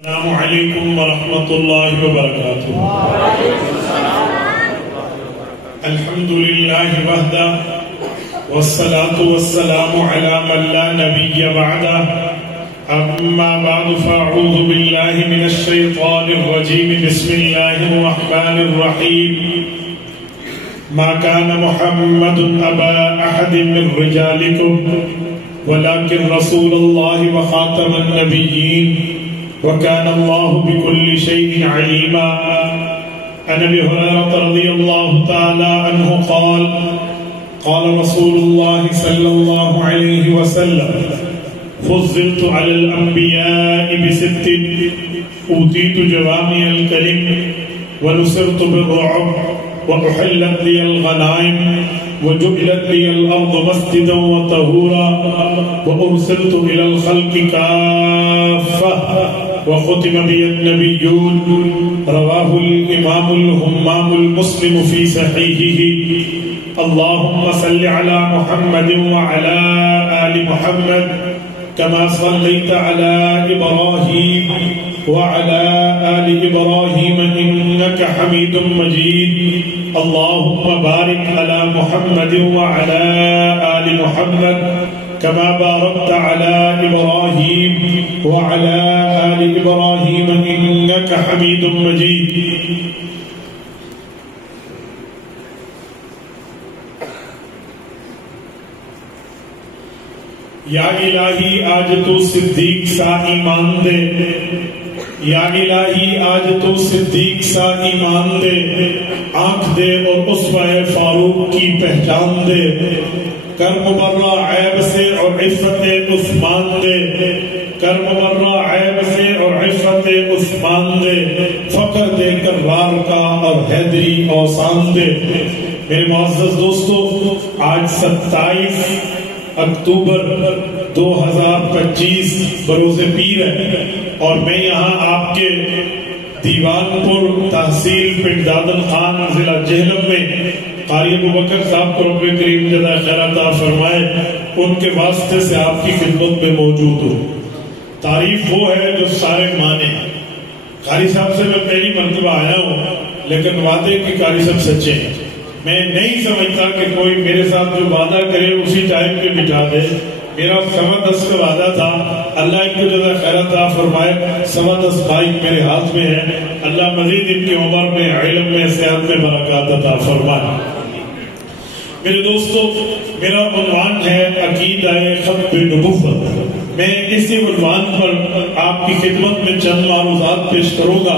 السلام علیکم ورحمۃ اللہ وبرکاتہ۔ الحمد للہ وحدہ والصلاة والسلام علی من لا نبی بعدہ، اما بعد فاعوذ باللہ من الشیطان الرجیم، بسم اللہ الرحمن الرحیم۔ ما كان محمد ابا احد من رجالکم ولكن رسول اللہ وخاتم النبیین وكان الله بكل شيء عليما۔ عن ابي هريرة رضي الله تعالى عنه قال قال رسول الله صلى الله عليه وسلم فضلت على الأنبياء بست، أوتيت جوامع الكلم ونصرت بالرعب وأحلت لي الغنائم وجعلت لي الأرض مسجدا وطهورا وأرسلت إلى الخلق كافة وختم بي النبيون۔ رواه الإمام الهمام المسلم في صحيحه۔ اللهم صل على محمد وعلى آل محمد كما صليت على إبراهيم وعلى آل إبراهيم إنك حميد مجيد۔ اللهم بارك على محمد وعلى آل محمد كما باركت على إبراهيم وعلى آل إبراهيم إنك حميد مجيد۔ یا الہی آج تو صدیق سا ایمان دے، یا الہی آج تو صدیق سا ایمان دے، آنکھ دے اور اسوہ فاروق کی پہچان دے، کر مبرہ عیب سے اور عفت عثمان دے، کر مبرہ عیب سے اور عفت عثمان دے، فقر دے کرار کا اور حیدری اوسان دے۔ میرے معزز دوستو، آج 27 اکتوبر 2025 بروز پیر ہے، اور میں یہاں آپ کے دیوان پور تحصیل پنڈ دادن خان ضلع جہلم میں قاری ابوبکر صاحب کو رب کریم جزائے خیر عطا فرمائے، ان کے واسطے سے آپ کی خدمت میں موجود ہوں۔ تعریف وہ ہے جو سارے مانے۔ قاری صاحب سے میں پہلی مرتبہ آیا ہوں، لیکن وعدے کی قاری صاحب سچے ہیں۔ میں نہیں سمجھتا کہ کوئی میرے ساتھ جو وعدہ کرے اسی ٹائم پہ بٹھا دے۔ میرا 10 کا وعدہ تھا، اللہ ان کو جزائے خیر عطا فرمائے، 10 بائک میرے ہاتھ میں ہے، اللہ مزید ان کی عمر میں، علم میں، صحت میں برکات عطا فرمائے۔ میرے دوستو، میرا عنوان ہے عقیدہ ختم نبوت۔ میں اسی عنوان پر آپ کی خدمت میں چند معروضات پیش کروں گا۔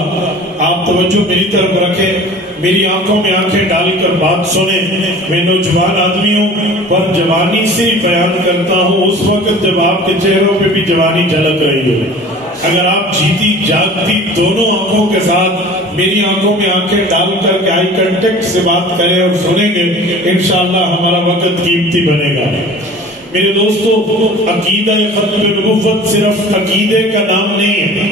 آپ توجہ میری طرف رکھیں، میری آنکھوں میں آنکھیں ڈال کر بات سنیں۔ میں نوجوان آدمی ہوں، پر جوانی سے بیان کرتا ہوں اس وقت جب آپ کے چہروں پہ بھی جوانی جھلک رہی ہو۔ اگر آپ جیتی جاگتی دونوں آنکھوں کے ساتھ میری آنکھوں میں آنکھیں ڈال کر کے آئی کنٹیکٹ سے بات کریں اور سنیں گے، انشاءاللہ ہمارا وقت قیمتی بنے گا۔ میرے دوستو، عقیدہ ختم نبوت صرف عقیدے کا نام نہیں ہے،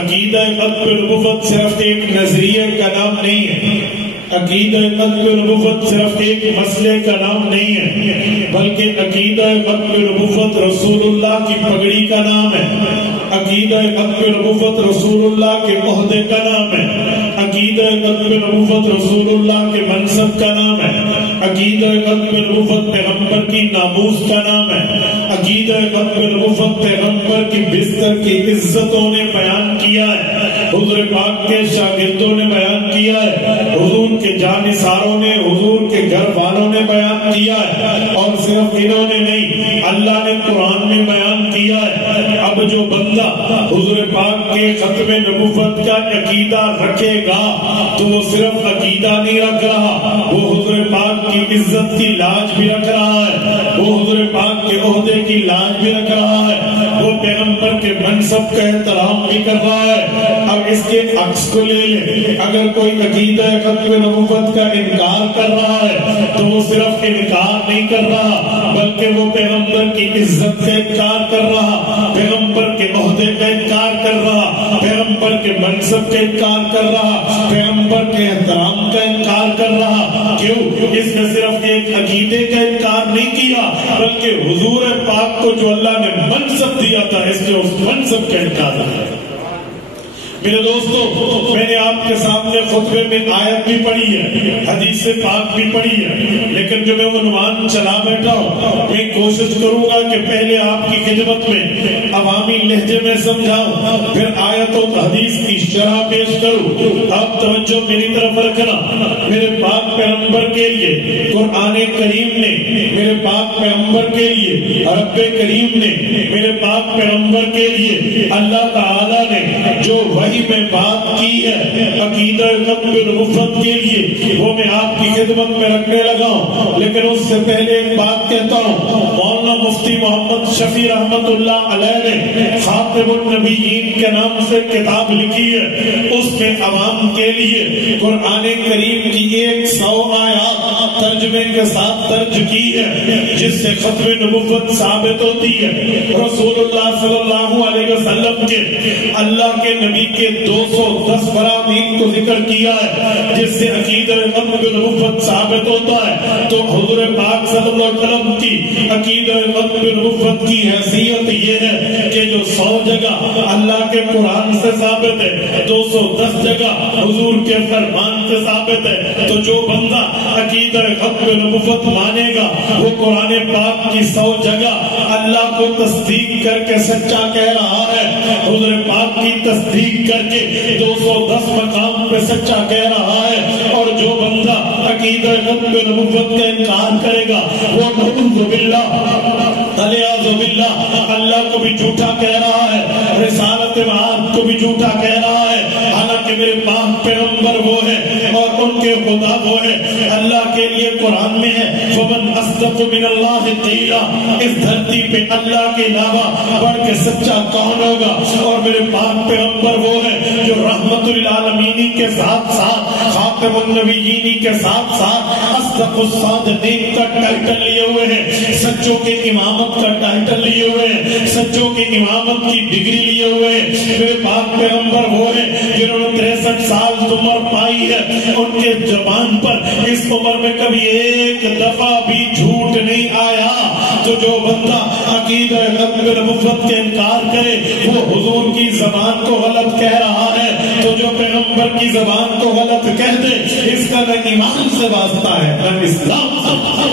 عقیدہ ختم نبوت صرف ایک نظریے کا نام نہیں ہے، عقیدہ ختم نبوت صرف ایک مسئلے کا نام نہیں ہے، بلکہ عقیدہ ختم نبوت رسول اللہ کی پگڑی کا نام ہے، عقیدہ ختم نبوت رسول اللہ کے عہدے کا نام ہے، عقیدہ ختم نبوت رسول اللہ کے منصب کا نام ہے، عقیدہ ختم نبوت پیغمبر کی ناموس کا نام ہے، عقیدہ ختم نبوت پیغمبر کی بستر کی عزتوں نے بیان کیا ہے، حضور پاک کے شاگردوں نے بیان کیا ہے، حضور کے جانثاروں نے، حضور کے گھر والوں نے بیان کیا ہے، اور صرف انہوں نے نہیں، اللہ نے قرآن میں بیان کیا ہے۔ اب جو بندہ حضور پاک کے ختم نبوت کا عقیدہ رکھے گا تو وہ صرف عقیدہ نہیں رکھ رہا، وہ حضور پاک کی عزت کی لاج بھی رکھ رہا ہے، وہ حضور پاک کے عہدے کی لاج بھی رکھ رہا ہے، وہ پیغمبر کے منصب کا احترام بھی کر رہا ہے۔ اب اس کے عکس کو لے لیں، اگر کوئی عقیدہ ختم نبوت کا انکار کر رہا ہے تو وہ صرف انکار نہیں کر رہا، بلکہ وہ پیغمبر کی عزت سے انکار کر رہا، پیغمبر کے عہدے کا انکار کر رہا، پیغمبر کے منصب کا انکار کر رہا، پیغمبر کے احترام کا انکار کر رہا۔ کیوں؟ اس نے صرف ایک عقیدے کا انکار نہیں کیا، بلکہ حضور پاک کو جو اللہ نے منصب دیا تھا، اس نے اس منصب کا انکار کیا۔ میرے دوستو، میں نے آپ کے سامنے خطبے میں آیت بھی پڑھی ہے، حدیث پاک بھی پڑھی ہے، لیکن جو میں عنوان چلا بیٹھا ہوں، میں کوشش کروں گا کہ پہلے آپ کی خدمت میں عوامی لہجے میں سمجھاؤں، پھر آیت و حدیث کی شرح پیش کروں۔ آپ توجہ میری طرف رکھنا۔ میرے پاک پیغمبر کے لیے قرآن کریم نے، میرے پاک پیغمبر کے لیے رب کریم نے، میرے پاک پیغمبر کے لیے اللہ تعالی نے جو وحی میں بات کی ہے عقیدہ قطب الوفد کے لیے، وہ میں آپ کی خدمت میں رکھنے لگا ہوں۔ لیکن اس سے پہلے ایک بات کہتا ہوں، مولانا مفتی محمد شفیع رحمت اللہ علیہ نے خاتم النبیین کے نام سے کتاب لکھی ہے، اس میں عوام کے لیے قرآن کریم کی 100 آیات ترجمے کے ساتھ درج کی ہے، جس سے ختم نبوت ثابت ہوتی ہے۔ رسول اللہ صلی اللہ علیہ وسلم کے اللہ کے نبی کے 210 فرامین کو ذکر کیا ہے، جس سے عقیدہ قطب الوفد ثابت ہوتا ہے۔ تو حضور پاک صلی اللہ علیہ وسلم کی عقیدہ قطب الوفد کی حیثیت یہ ہے کہ جو 100 جگہ اللہ کے قرآن سے ثابت ہے، 210 جگہ حضور کے فرمان سے ثابت ہے۔ تو جو بندہ عقیدہ قطب الوفد مانے گا، وہ قرآن پاک کی 100 جگہ اللہ کو تصدیق کر کے سچا کہہ رہا ہے، حضور پاک کی تصدیق کر کے 210 مقام پہ سچا کہہ رہا ہے۔ اور جو بندہ عقیدہ قطب الوفد کا انکار کرے گا، وہ نعوذ باللہ علیہ باللہ اللہ کو بھی جھوٹا کہہ رہا ہے، رسالت معاد کو بھی جھوٹا کہہ رہا ہے۔ حالانکہ میرے پاک پیغمبر وہ ہے اور ان کے خدا وہ ہے۔ اللہ کے لیے قرآن میں ہے فمن اصدق من اللہ قیلا، اس دھرتی پہ اللہ کے علاوہ بڑھ کے سچا کون ہوگا؟ اور میرے پاک پیغمبر وہ ہے جو رحمت للعالمین کے ساتھ ساتھ خاتم النبیین کے ساتھ ساتھ اصدق الصادقین کا ٹائٹل لیے ہوئے ہیں، سچوں کے امامت کا ٹائٹل لیے ہوئے ہیں، سچوں کی امامت کی ڈگری لیے ہوئے ہیں۔ میرے پاک پیغمبر وہ ہے جنہوں نے 63 سال عمر پائی ہے، ان کے زبان پر اس عمر میں کبھی ایک دفعہ بھی جھوٹ نہیں آیا۔ تو جو بندہ عقیدہ قطب الوفد کے انکار کرے، وہ حضور کی زبان کو غلط کہہ رہا ہے۔ تو جو پیغمبر کی زبان کو غلط کہہ دے، اس کا نہ ایمان سے واسطہ ہے نہ اسلام سے۔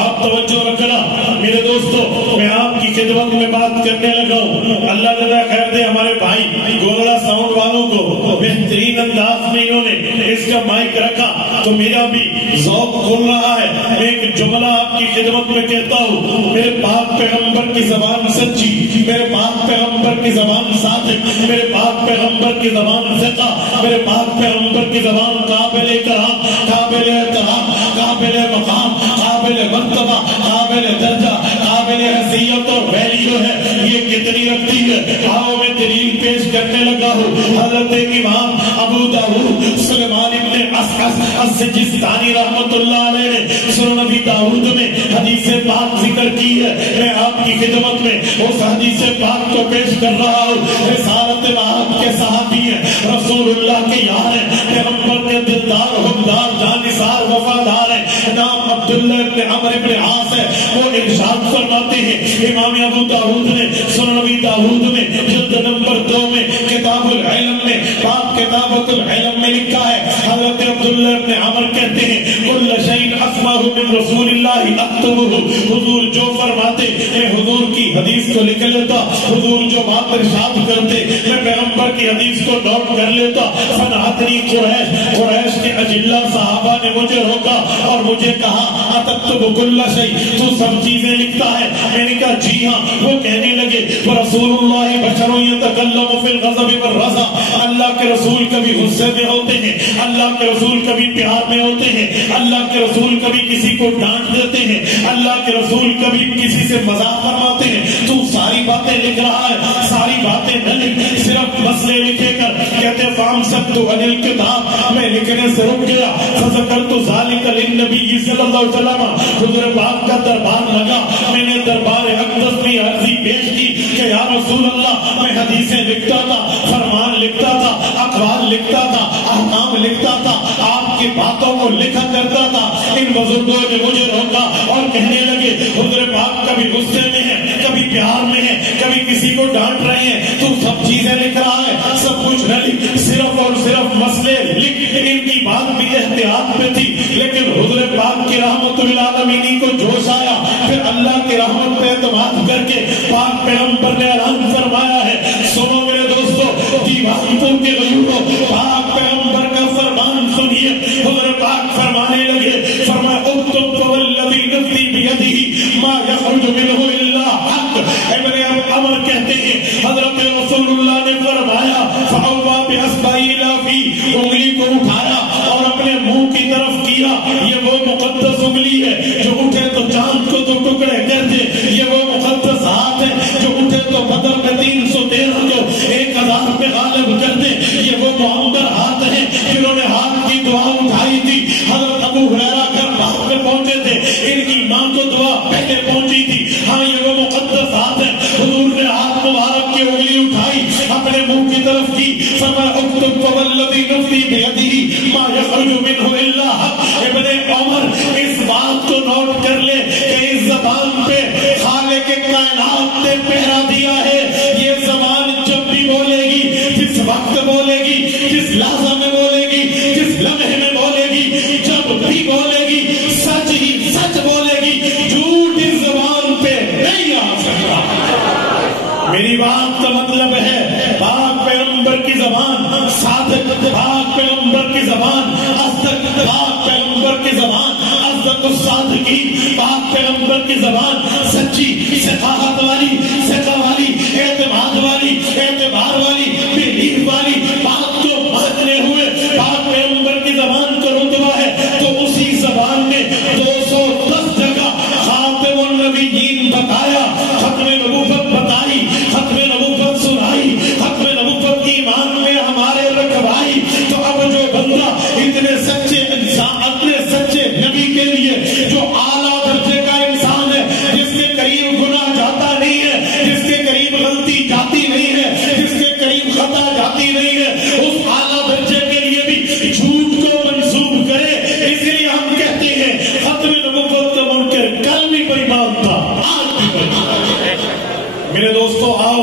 آپ توجہ رکھنا میرے دوستو، میں آپ کی خدمت میں بات کرنے لگا ہوں۔ اللہ تعالیٰ خیر دے ہمارے بھائی گولڑا ساؤنڈ والوں کو بہترین انداز میں انہوں نے اس کا مائک رکھا تو میرا بھی ذوق کھل رہا ہے۔ میں ایک جملہ آپ کی خدمت میں کہتا ہوں، میرے پاک پیغمبر کی زبان سچی، میرے پاک پیغمبر کی زبان صادق، میرے پاک پیغمبر کی زبان ثقہ، میرے پاک پیغمبر کی زبان قابل کرام، قابل احترام، قابل مقام، قابل مرتبہ، قابل درجہ، قابل حیثیت اور ویلیو ہے۔ یہ کتنی رکھتی ہے؟ آؤ میں دلیل پیش کرنے لگا ہوں۔ حضرت امام ابو داؤد سلیمان ابن اشعث السجستانی رحمت اللہ علیہ نے سنن ابی داؤد میں حدیث پاک ذکر کی ہے۔ میں آپ کی خدمت میں اس حدیث پاک کو پیش کر رہا ہوں۔ رسالت معاد کے صحابی ہیں، رسول اللہ کے یار ہیں، پیغمبر کے دلدار، حقدار، جانثار، وفادار ہیں۔ نام عبداللہ ابن عمر ابن عاص ہے۔ وہ ارشاد فرماتے ہیں، امام ابو داؤد نے سنن ابی داؤد میں جلد نمبر 2 میں کتاب العلم میں باب کتابت العلم میں لکھا ہے، حضرت عبداللہ ابن عمر کہتے ہیں کل شیء اسمعہ من رسول اللہ اکتبہ، حضور جو فرماتے میں حضور کی حدیث کو لکھ لیتا، حضور جو بات ارشاد کرتے میں پیغمبر کی حدیث کو نوٹ کر لیتا۔ فنعتنی قریش کے اجلہ صحابہ نے مجھے روکا اور مجھے کہا اتکتب کل شیء، تو سب چیزیں لکھتا ہے؟ میں نے کہا جی ہاں۔ وہ کہنے لگے رسول اللہ بشر یتکلم فی الغضب والرضا، اللہ کے رسول کبھی غصے میں ہوتے ہیں، اللہ کے رسول کبھی پیار میں ہوتے ہیں، اللہ کے رسول کبھی کسی کو ڈانٹ دیتے ہیں، اللہ کے رسول کبھی کسی سے مذاق فرماتے ہیں۔ تو ساری باتیں لکھ رہا ہے، ساری باتیں نہ لکھ، صرف مسئلے لکھے کر۔ کہتے فامسکت عن الکتاب، میں لکھنے سے رک گیا۔ فذکرت ذلک للنبی صلی اللہ علیہ وسلم، حضور پاک کا دربار لگا، میں نے دربار اقدس میں عرضی پیش کی کہ یا رسول اللہ، میں حدیثیں لکھتا تھا، فرمان لکھتا تھا، اقوال لکھتا تھا، احکام لکھتا تھا، آپ کی باتوں کو لکھا کرتا تھا۔ ان بزرگوں نے مجھے روکا اور کہنے لگے حضور پاک کبھی غصے میں ہے، کبھی پیار میں ہے، کبھی کسی کو ڈانٹ رہے ہیں، تو سب چیزیں لکھ رہا ہے۔ رحمت للعالمین کو جوش آیا، پھر اللہ کی رحمت پہ اعتماد کر کے پاک پیغمبر نے اعلان فرمایا ہے، سنو میرے دوستو، دیوان پور کے غیوروں، پاک پیغمبر کا فرمان سنیے۔ حضرت پاک فرمانے لگے، فرمایا اکتب فوالذی نفسی بیدہ ما یخرج منہ الا حق۔ ابن عمر کہتے ہیں حضرت رسول اللہ نے فرمایا فاووا باصبعی الی فی، انگلی کو اٹھایا اور اپنے منہ کی طرف کیا، یہ وہ مقدس انگلی ہے جو اٹھے تو چاند کو تو ٹکڑے کر دے، یہ وہ مقدس ہاتھ ہے جو اٹھے تو بدر میں 313 کو 1000 پہ غالب کر دے، یہ وہ معمر ہاتھ ہیں جنہوں نے ہاتھ کی دعا اٹھائی تھی۔ حضرت ابو ہریرہ گھر باہر میں پہنچے تھے، ان کی ماں کو دعا پہلے پہنچی تھی، ہاں یہ وہ مقدس ہاتھ ہے۔ حضور نے ہاتھ مبارک کی انگلی اٹھائی، اپنے منہ کی طرف کی، فرمایا اکتب فوالذی نفسی بیدہ ما یخرج منہ الا حق۔ ابن عمر اس بات کو نوٹ کر لے کہ اس زبان پہ خالق کائنات نے پہرا دیا ہے، یہ زبان جب بھی بولے گی، جس وقت بولے گی، جس لحظہ میں بولے گی، جس لمحے میں بولے گی، جب بھی بولے گی سچ ہی سچ بولے گی، جھوٹ اس زبان پہ نہیں آ سکتا۔ میری بات کا مطلب ہے پاک پیغمبر کی زبان صادق، پاک پیغمبر کی زبان اصدق، پاک پیغمبر کی زبان اصدق الصادقین، پاک پیغمبر کی زبان سچی، صداقت والی، ثقہ والی، اعتماد والی، اعتبار والی، بلیف والی، بات کو ماننے ہوئے پاک پیغمبر کی زبان کا رتبہ ہے۔ تو اسی زبان نے 210 جگہ خاتم النبیین بتایا، ختم نبوت بتائی، ختم نبوت سنائی، ختم نبوت ایمان میں ہمارے رکھوائی۔ تو اب جو بندہ اتنے سچے انسان، اتنے سچے نبی کے لیے جو اعلیٰ درجے کا انسان ہے، جس کے قریب گناہ جاتا نہیں ہے، جس کے قریب غلطی جاتی نہیں ہے، جس کے قریب خطا جاتی نہیں ہے، اس اعلیٰ درجے کے لیے بھی جھوٹ کو منسوب کرے، اس لیے ہم کہتے ہیں ختم نبوت کا منکر کل بھی بےمان تھا، آج بھی بےمان۔ میرے دوستو آؤ،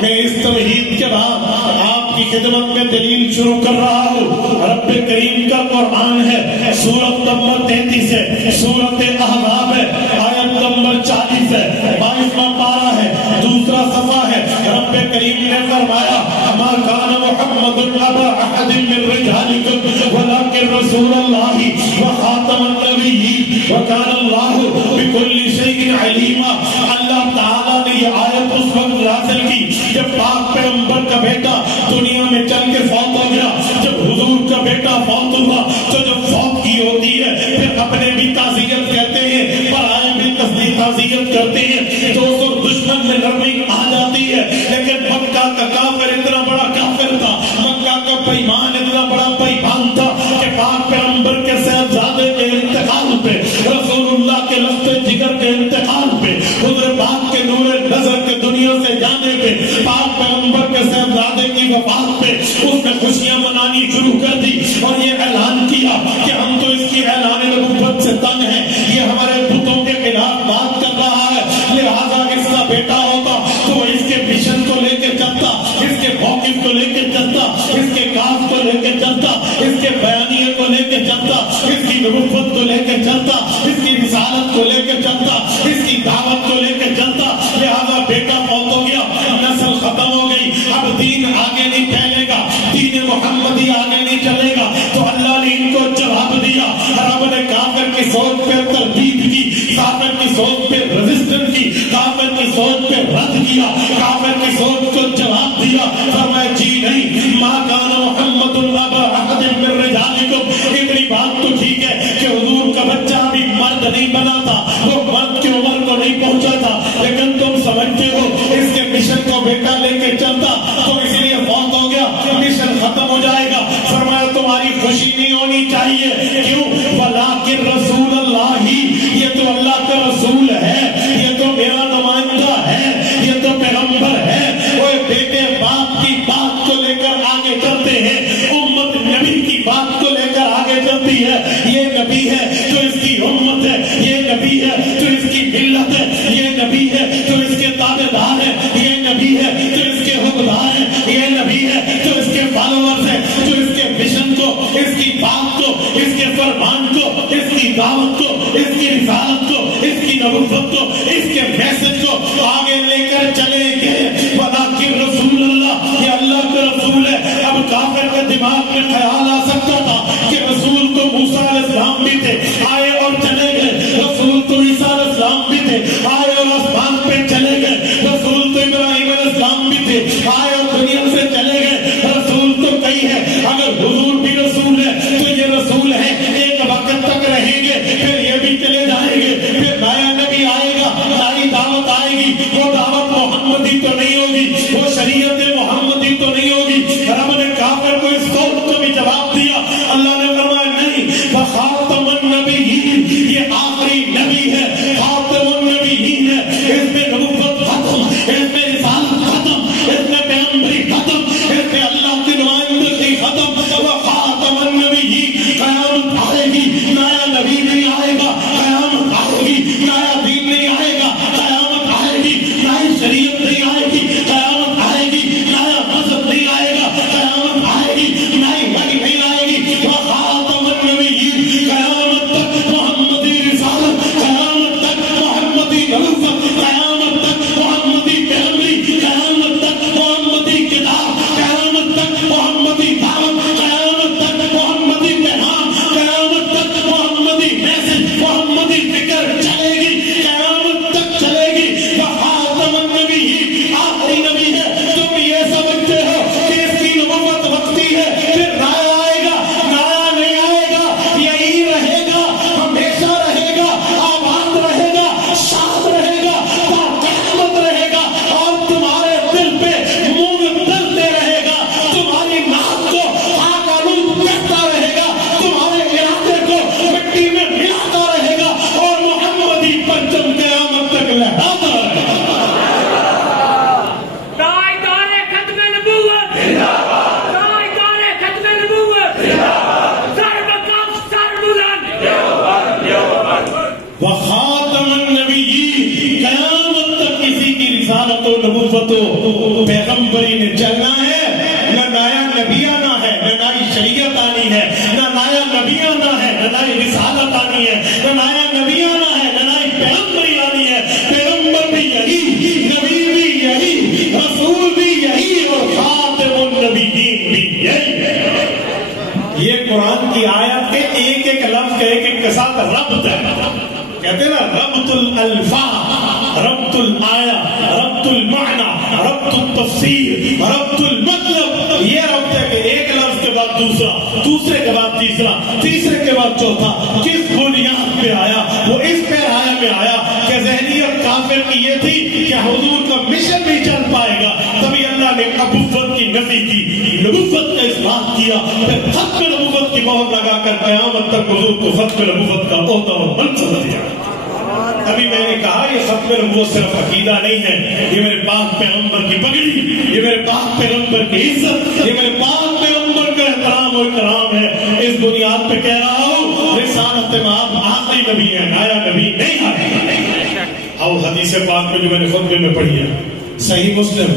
میں اس توحید کے بعد آپ کی خدمت میں دلیل شروع کر رہا ہوں۔ رب کریم کا قرآن ہے، سورت نمبر 33 ہے، سورت احزاب ہے، آیت نمبر 40 ہے، 22واں پارہ ہے، دوسرا صفحہ ہے۔ رب کریم نے فرمایا ما کان محمد ابا احد من رجالکم ولکن رسول اللہ وخاتم النبیین وکان اللہ بکل شیء علیما۔ اللہ تعالیٰ نے یہ آیت اس وقت نازل کی جب پاک پیغمبر کا بیٹا دنیا میں چل کے فوت ہو گیا، جب حضور کا بیٹا فوت ہوا تو جب فوت کی ہوتی ہے پھر اپنے بھی تعزیت کہتے ہیں، پرائے بھی تعزیت کرتے ہیں، دوست اور دشمن میں نرمی آ جاتی ہے۔ لیکن مکہ کا کافر اتنا بڑا کافر تھا، مکہ کا بےایمان اتنا بڑا بےایمان تھا کہ پاک پیغمبر کے صاحبزادے کے انتقال پہ، رسول اللہ کے لفظ جگر کے انتقال پہ، حضور پاک کے نور نظر کے دنیا سے جانے پہ، پاک پیغمبر کے صاحبزادے کی وفات پہ اس نے خوشیاں منانی شروع کر دی اور یہ اعلان کیا کہ ہم تو اس کی اعلان نبوت سے تنگ ہیں، یہ ہمارے بتوں کے خلاف بات کر رہا ہے، لہذا اس کا بیٹا ہوتا تو وہ اس کے مشن کو لے کے چلتا، اس کے موقف کو لے کے چلتا، اس کے کام کو لے کے چلتا، اس کے بیانیے کو لے کے چلتا، اس کی نبوت کو لے کے چلتا، اس کی رسالت کو لے کے چلتا، اس کی دعوت کو لے کے چلتا۔ لہذا بیٹا فوت ہو گیا، نسل ختم ہو گئی، اب دین آگے نہیں پھیلے گا، دین محمدی آگے نہیں چلے گا۔ تو اللہ نے ان کو جواب دیا، رب نے کافر کی سوچ پہ تردید کی، کافر کی سوچ پہ رزسٹنس کی، کافر کی سوچ پہ رد کیا، کافر کی سوچ کو جواب دیا، فرمایا جی نہیں، ما کان محمد ابا احد من رجالکم۔ اتنی بات تو ٹھیک ہے کہ حضور کا بچہ ابھی مرد نہیں بنا تھا، وہ مرد کی عمر کو نہیں پہنچا تھا، لیکن تم سمجھتے ہو اس کے مشن کو بیٹا لے کے چلتا تو اس لیے فوت ہو گیا، مشن ختم ہو جائے گا۔ فرمایا تمہاری خوشی نہیں ہونی چاہیے، کیوں؟ ولیکن رسول اللہ، یہ تو اللہ کا رسول ہے، یہ تو میرا نمائندہ ہے، یہ تو پیغمبر ہے، وہ بیٹے باپ کی بات کو لے کر آگے چلتے ہیں، امت نبی کی بات کو لے کر آگے چلتی ہے۔ یہ نبی ہے جو اس کی امت ہے، یہ نبی ہے جو اس کی ملت ہے، یہ نبی ہے جو اس کے تابع دار ہے، یہ نبی ہے جو اس کے حقدار ہے، یہ نبی ہے جو اس کے فالوورز ہیں، جو اس کے مشن کو، اس کی بات کو، اس کے فرمان کو، اس کی دعوت کو، اس کی رسالت کو, اس کی نبوت کو, اس کے میسج کو آگے لے کر چلیں گے. ولیکن رسول اللہ, یہ اللہ کا رسول ہے. اب کافر کے دماغ میں خیال آ سکتا تھا کہ رسول تو موسیٰ علیہ السلام بھی تھے, آئے اور چلے گئے. رسول تو عیسیٰ علیہ السلام بھی تھے, آئے اور آسمان پہ چلے گئے. رسول تو ابراہیم علیہ السلام بھی تھے, آئے اور دنیا سے چلے گئے. رسول تو کئی ہے. اگر حضور بھی رسول ہے تو یہ رسول ہے, ایک وقت تک رہیں گے, پھر یہ بھی چلے جائیں گے. پھر نیا نبی آئے گا, نئی دعوت آئے گی. وہ دعوت محمدی تو نہیں ہوگی, وہ شریعت محمدی تو نہیں ہوگی. رب نے کافر کو اس سوچ کو بھی جواب دیا. اللہ نے فرمایا نہیں, خاتم النبیین, یہ آخری نبی ہے, خاتم النبیین ہے. اس میں نبوت ختم, اس میں رسالت ختم, اس میں پیغمبری ختم, اس میں اللہ کی نمائندگی ختم. وہ خاتم النبیین, قیامت آئے گی, نیا نبی نہیں آئے گا, قیامت آئے گی. نیا دین نہیں آئے گا, قیامت آئے گی. نئی شریعت نہیں آئے گی, قیامت آئے گی. نیا مذہب نہیں آئے گا, قیامت آئے گی. نئی وحی نہیں آئے گی. وہ خاتم النبیین, قیامت تک محمدی رسالت, قیامت تک محمدی نبوت, قیامت تک محمدی پیغمبری, قیامت تک محمدی کتاب, قیامت تک محمدی دعوت, قیامت تک محمدی پیغام, قیامت تک محمدی میسج, محمدی فکر چلے گی, قیامت تک چلے گی. خاتم النبیین, آخری نبی ہے. تم یہ سمجھتے ہو کہ اس کی نبوت وقتی ہے, پھر نیا آئے گا, نیا نہیں آئے گا, یہی رہے گا, ہمیشہ رہے گا, آباد رہے گا, شاد رہے گا, قیامت رہے گا, اور تمہارے دل پہ منہ ڈلتے رہے گا, تمہاری ناک کو خاک آلود کرتا رہے گا, تمہارے ارادے کو مٹی میں ملاتا رہے گا, اور محمدی پرچم قیامت تک لہراتا رہے گا. تاجدار ختم نبوت تاجدار ختم نبوت سر مقام سر بلند وخاتم النبیین, قیامت تک کسی کی رسالت و نبوت و پیغمبری نے چلنا ہے. نہ نیا نبی آنا ہے, نہ نئی شریعت آنی ہے, نہ نیا نبی آنا ہے, نہ نئی رسالت آنی ہے, نہ نیا نبی آنا ہے, نہ نئی پیغمبری آنی ہے. پیغمبر بھی یہی, نبی بھی یہی, رسول بھی یہی, اور خاتم النبیین بھی یہی ہے. یہ قرآن کی آیت کے ایک ایک لفظ کے ایک ایک کے ساتھ ربط ہے. کہتے ہیں نا ربط الالفاظ, ربط الآیہ, ربط المعنی, ربط التفسیر, ربط المطلب. یہ ربط ہے کہ ایک لفظ کے بعد دوسرا, دوسرے کے بعد تیسرا, تیسرے کے بعد چوتھا. کس بنیاد پہ آیا؟ وہ اس پیرایا میں آیا کہ ذہنیت کافر کی یہ تھی کہ حضور کا مشن نہیں چل پائے گا, تبھی اللہ نے نبوت کی نفی کی, نبوت کا اثبات کیا, پھر ختم نبوت کی مہر لگا کر قیامت تک حضور کو ختم نبوت کا عہدہ اور منصب دیا. ابھی میں نے کہا یہ ختم نبوت صرف عقیدہ نہیں ہے, یہ میرے پاک پیغمبر کی پگڑی, یہ میرے پاک پیغمبر کی عزت, یہ میرے پاک پیغمبر کا احترام و اکرام ہے. اس بنیاد پہ کہہ رہا ہوں رسالت میں آپ آخری نبی ہیں, نیا نبی نہیں آئے. اور حدیث پاک میں جو میں نے خطبے میں پڑھی ہے, صحیح مسلم,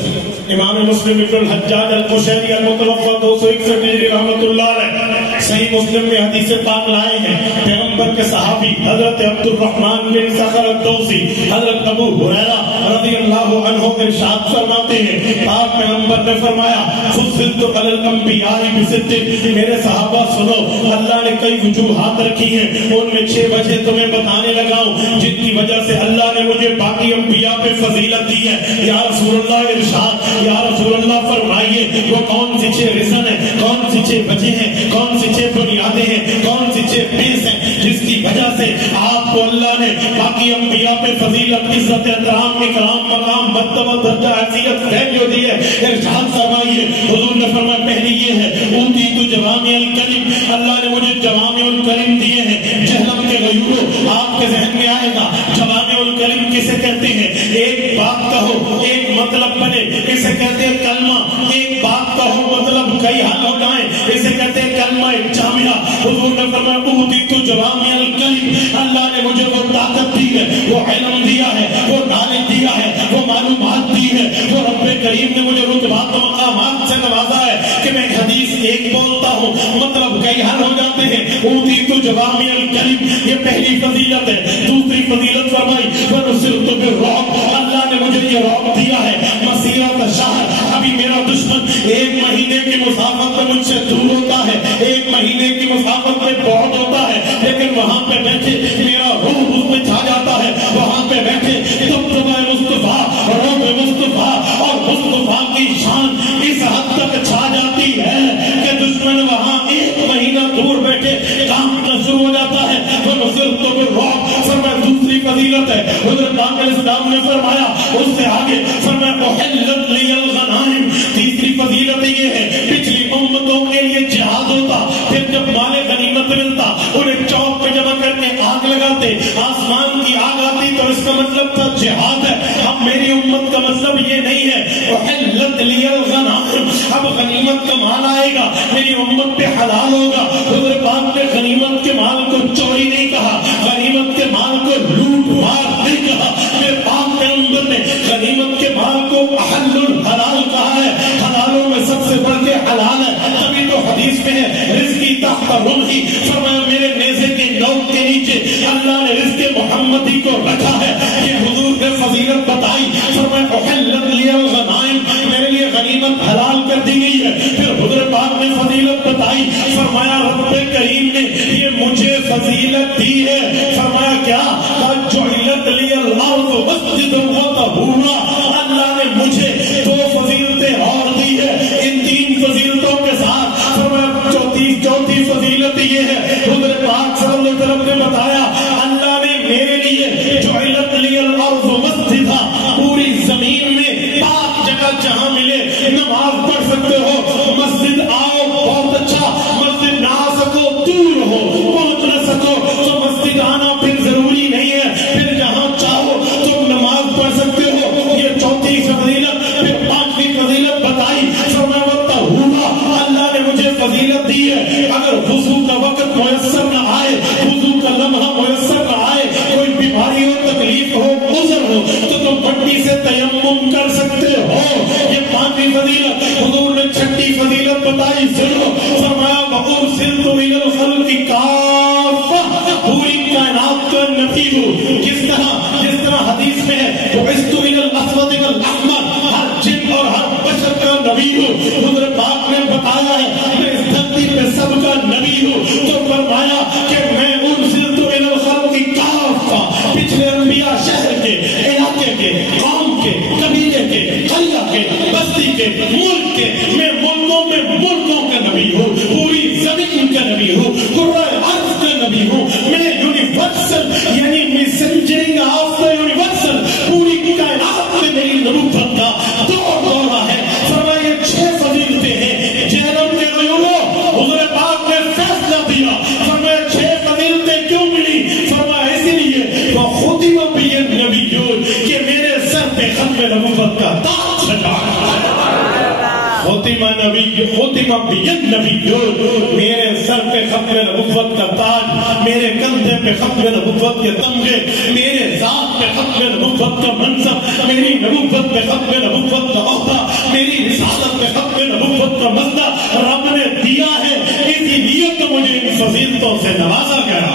امام مسلم ابن الحجاج القشیری المتوفى 261 ہجری رحمۃ اللہ علیہ صحیح مسلم میں حدیث پاک لائے ہیں. پیغمبر کے صحابی حضرت عبد الرحمن بن صخر الدوسی, حضرت ابو ہریرہ رضی اللہ عنہ ارشاد فرماتے ہیں, پاک پیغمبر نے فرمایا فضلت علی الانبیاء بست, میرے صحابہ سنو, اللہ نے کئی وجوہات رکھی ہیں, ان میں 6 وجہ تمہیں بتانے لگا ہوں جن کی وجہ سے اللہ نے مجھے باقی انبیاء پہ فضیلت دی ہے. یا رسول اللہ ارشاد, یا رسول اللہ فرمائیے وہ کون سی 6 ریزن ہیں, کون سی 6 وجہ ہیں, کون سی 6 بنیادیں ہیں, کون سی 6 بیس ہیں جس کی وجہ سے آپ کو اللہ نے باقی انبیاء پہ فضیلت, عزت, احترام, اکرام, مقام, مرتبہ, درجہ, حیثیت جو دی ہے. ارشاد فرمائیے. حضور نے فرمایا پہلی یہ ہے اوتیت جوامع الکلم, اللہ نے مجھے جوامع الکلم دیے ہیں. جہلم کے غیورو آپ کے ذہن میں آئے گا جوامع الکلم کسے کہتے ہیں؟ ایک بات کہو ایک مطلب بنے, اسے کہتے ہیں کلمہ. ایک بات کہو مطلب کئی حل ہو جائیں, اسے کہتے ہیں کلمہ جامعہ. حضور نے فرمایا اوتیت جوامع الکلم, اللہ نے مجھے وہ طاقت دی ہے, وہ علم دیا ہے, وہ نالج دیا ہے, وہ معلومات دی ہے, وہ رب کریم نے مجھے رتبات و مقامات سے نوازا ہے کہ میں حدیث ایک بولتا ہوں مطلب کئی حل ہو جاتے ہیں. اوتیت جوامع الکلم، یہ پہلی فضیلت ہے۔ دوسری فضیلت فرمائی فنصرت بالرعب، اللہ نے مجھے یہ رعب دیا ہے مسیرۃ شہر، ابھی میرا دشمن 1 مہینے کی مسافت میں مجھ سے دور ہوتا ہے، 1 مہینے کی مسافت میں بہت ہوتا ہے، لیکن وہاں پہ بیٹھے میرا روح اس میں چھا جاتا ہے، وہاں پہ بیٹھے دبدبہ مصطفیٰ، رعب مصطفیٰ اور مصطفیٰ کی شان اس حد تک چھا جاتی ہے کہ دشمن وہاں 1 مہینہ دور بیٹھے کانپنا شروع ہو جاتا ہے۔ فنصرت بالرعب فرمایا دوسری فضیلت ہے۔ حضرت پاک علیہ السلام نے فرمایا اس سے آگے فرمایا احلت لی الغنائم، تیسری فضیلت یہ ہے پچھلی امتوں کے لیے جہاد ہوتا، پھر جب مال غنیمت ملتا انہیں چوک پہ جمع کر کے آگ لگاتے، آسمان کی آگ آتی تو اس کا مطلب تھا جہاد ہے۔ اب میری امت کا مطلب یہ نہیں ہے احلت لی الغنائم، اب غنیمت کا مال آئے گا میری امت پہ حلال ہوگا۔ حضرت پاک نے غنیمت کے مال کو چوری نہیں کہا، غنیمت کے مال کو لوٹ مار نہیں کہا، میرے پاک پیغمبر نے غنیمت کے مال کو احل الحلال کہا ہے، حلالوں میں سب سے بڑھ کے حلال ہے۔ تبھی تو حدیث میں ہے رزقی تحت رمحی، فرمایا میرے نیزے کی نوک کے نیچے اللہ نے رزق محمدی کو رکھا ہے۔ یہ حضور نے فضیلت بتائی، فرمایا احلت لی الغنائم، میرے لیے غنیمت حلال کر دی گئی ہے۔ پھر حضرت پاک نے فضیلت بتائی، فرمایا رب کریم نے یہ مجھے فضیلت دی ہے، فرمایا کیا جعلت لی الارض مسجدا وطہورا، اللہ نے مجھے 2 فضیلتیں اور دی ہے ان 3 فضیلتوں کے ساتھ۔ فرمایا چوتھی فضیلت یہ ہے حضرت پاک صلی اللہ علیہ وسلم نے بتایا اللہ نے میرے لیے جعلت لی الارض مسجدا، پوری زمین میں پاک جگہ جہاں ملے نماز پڑھ سکتے ہو، مسجد آؤ بہت اچھا، مسجد نہ آ سکو دور ہو پہنچ نہ سکو تو مسجد آنا پھر ضروری نہیں ہے، پھر جہاں چاہو تم نماز پڑھ سکتے ہو۔ یہ چوتھی فضیلت۔ پھر 5ویں فضیلت بتائی، فرمایا طہورا، اللہ نے مجھے فضیلت دی ہے اگر وضو کا وقت میسر نہ آئے، وضو کا لمحہ میسر نہ آئے، کوئی بیماری ہو تکلیف ہو عذر ہو تو تم مٹی سے تیمم کر سکتے ہو۔ یہ 5ویں فضیلت۔ حضور نے 6ٹھی فضیلت بتائی، سنو، فرمایا وَأُرْسِلْتُ إِلَى الْخَلْقِ كَافَّةً، پوری کائنات کا نبی ہوں۔ کس طرح حدیث میں ہے بُعِثْتُ إِلَى الْأَسْوَدِ وَالْأَحْمَرِ، ہر جن اور ہر بشر کا نبی ہوں۔ حضرت پاک نے بتایا ہے میں اس دھرتی پہ سب کا نبی ہوں، تو فرمایا کہ میں أُرْسِلْتُ إِلَى الْخَلْقِ كَافَّةً، پچھلے انبیاء شہر کے، علاقے کے، قوم کے، قبیلے کے، قريہ کے، بستی کے، ملک کے، میں ملکوں کا نبی ہوں، پوری زمین کا نبی ہوں، قرۂ ارض کا نبی ہوں، میں یونیورسل یعنی میسنجرنگ آف دا یونیورسل، پوری کائنات میں میری نبوت کا دورہ ہے۔ فرمایا یہ 6 فضیلتیں ہیں۔ جہنم کے غیوروں، حضور پاک نے فیصلہ دیا، فرمایا 6 فضیلتیں کیوں ملی؟ فرمایا اسی لیے وَخُتِمَ بِهِ النَّبِيُّونَ کہ میرے سر پہ ختم نبوت کا تاج سجا ہے۔ ختم بِهِ النَّبِيُّونَ، میرے سر پہ ختم نبوت کا تاج، میرے کندھے پہ ختم نبوت کے تمغے، میرے ذات پہ ختم نبوت کا منصب، میری نبوت پہ ختم نبوت کا عہدہ، میری رسالت پہ ختم نبوت کا مسئلہ رب نے دیا ہے، اسی لیے تو مجھے ان فضیلتوں سے نوازا گیا۔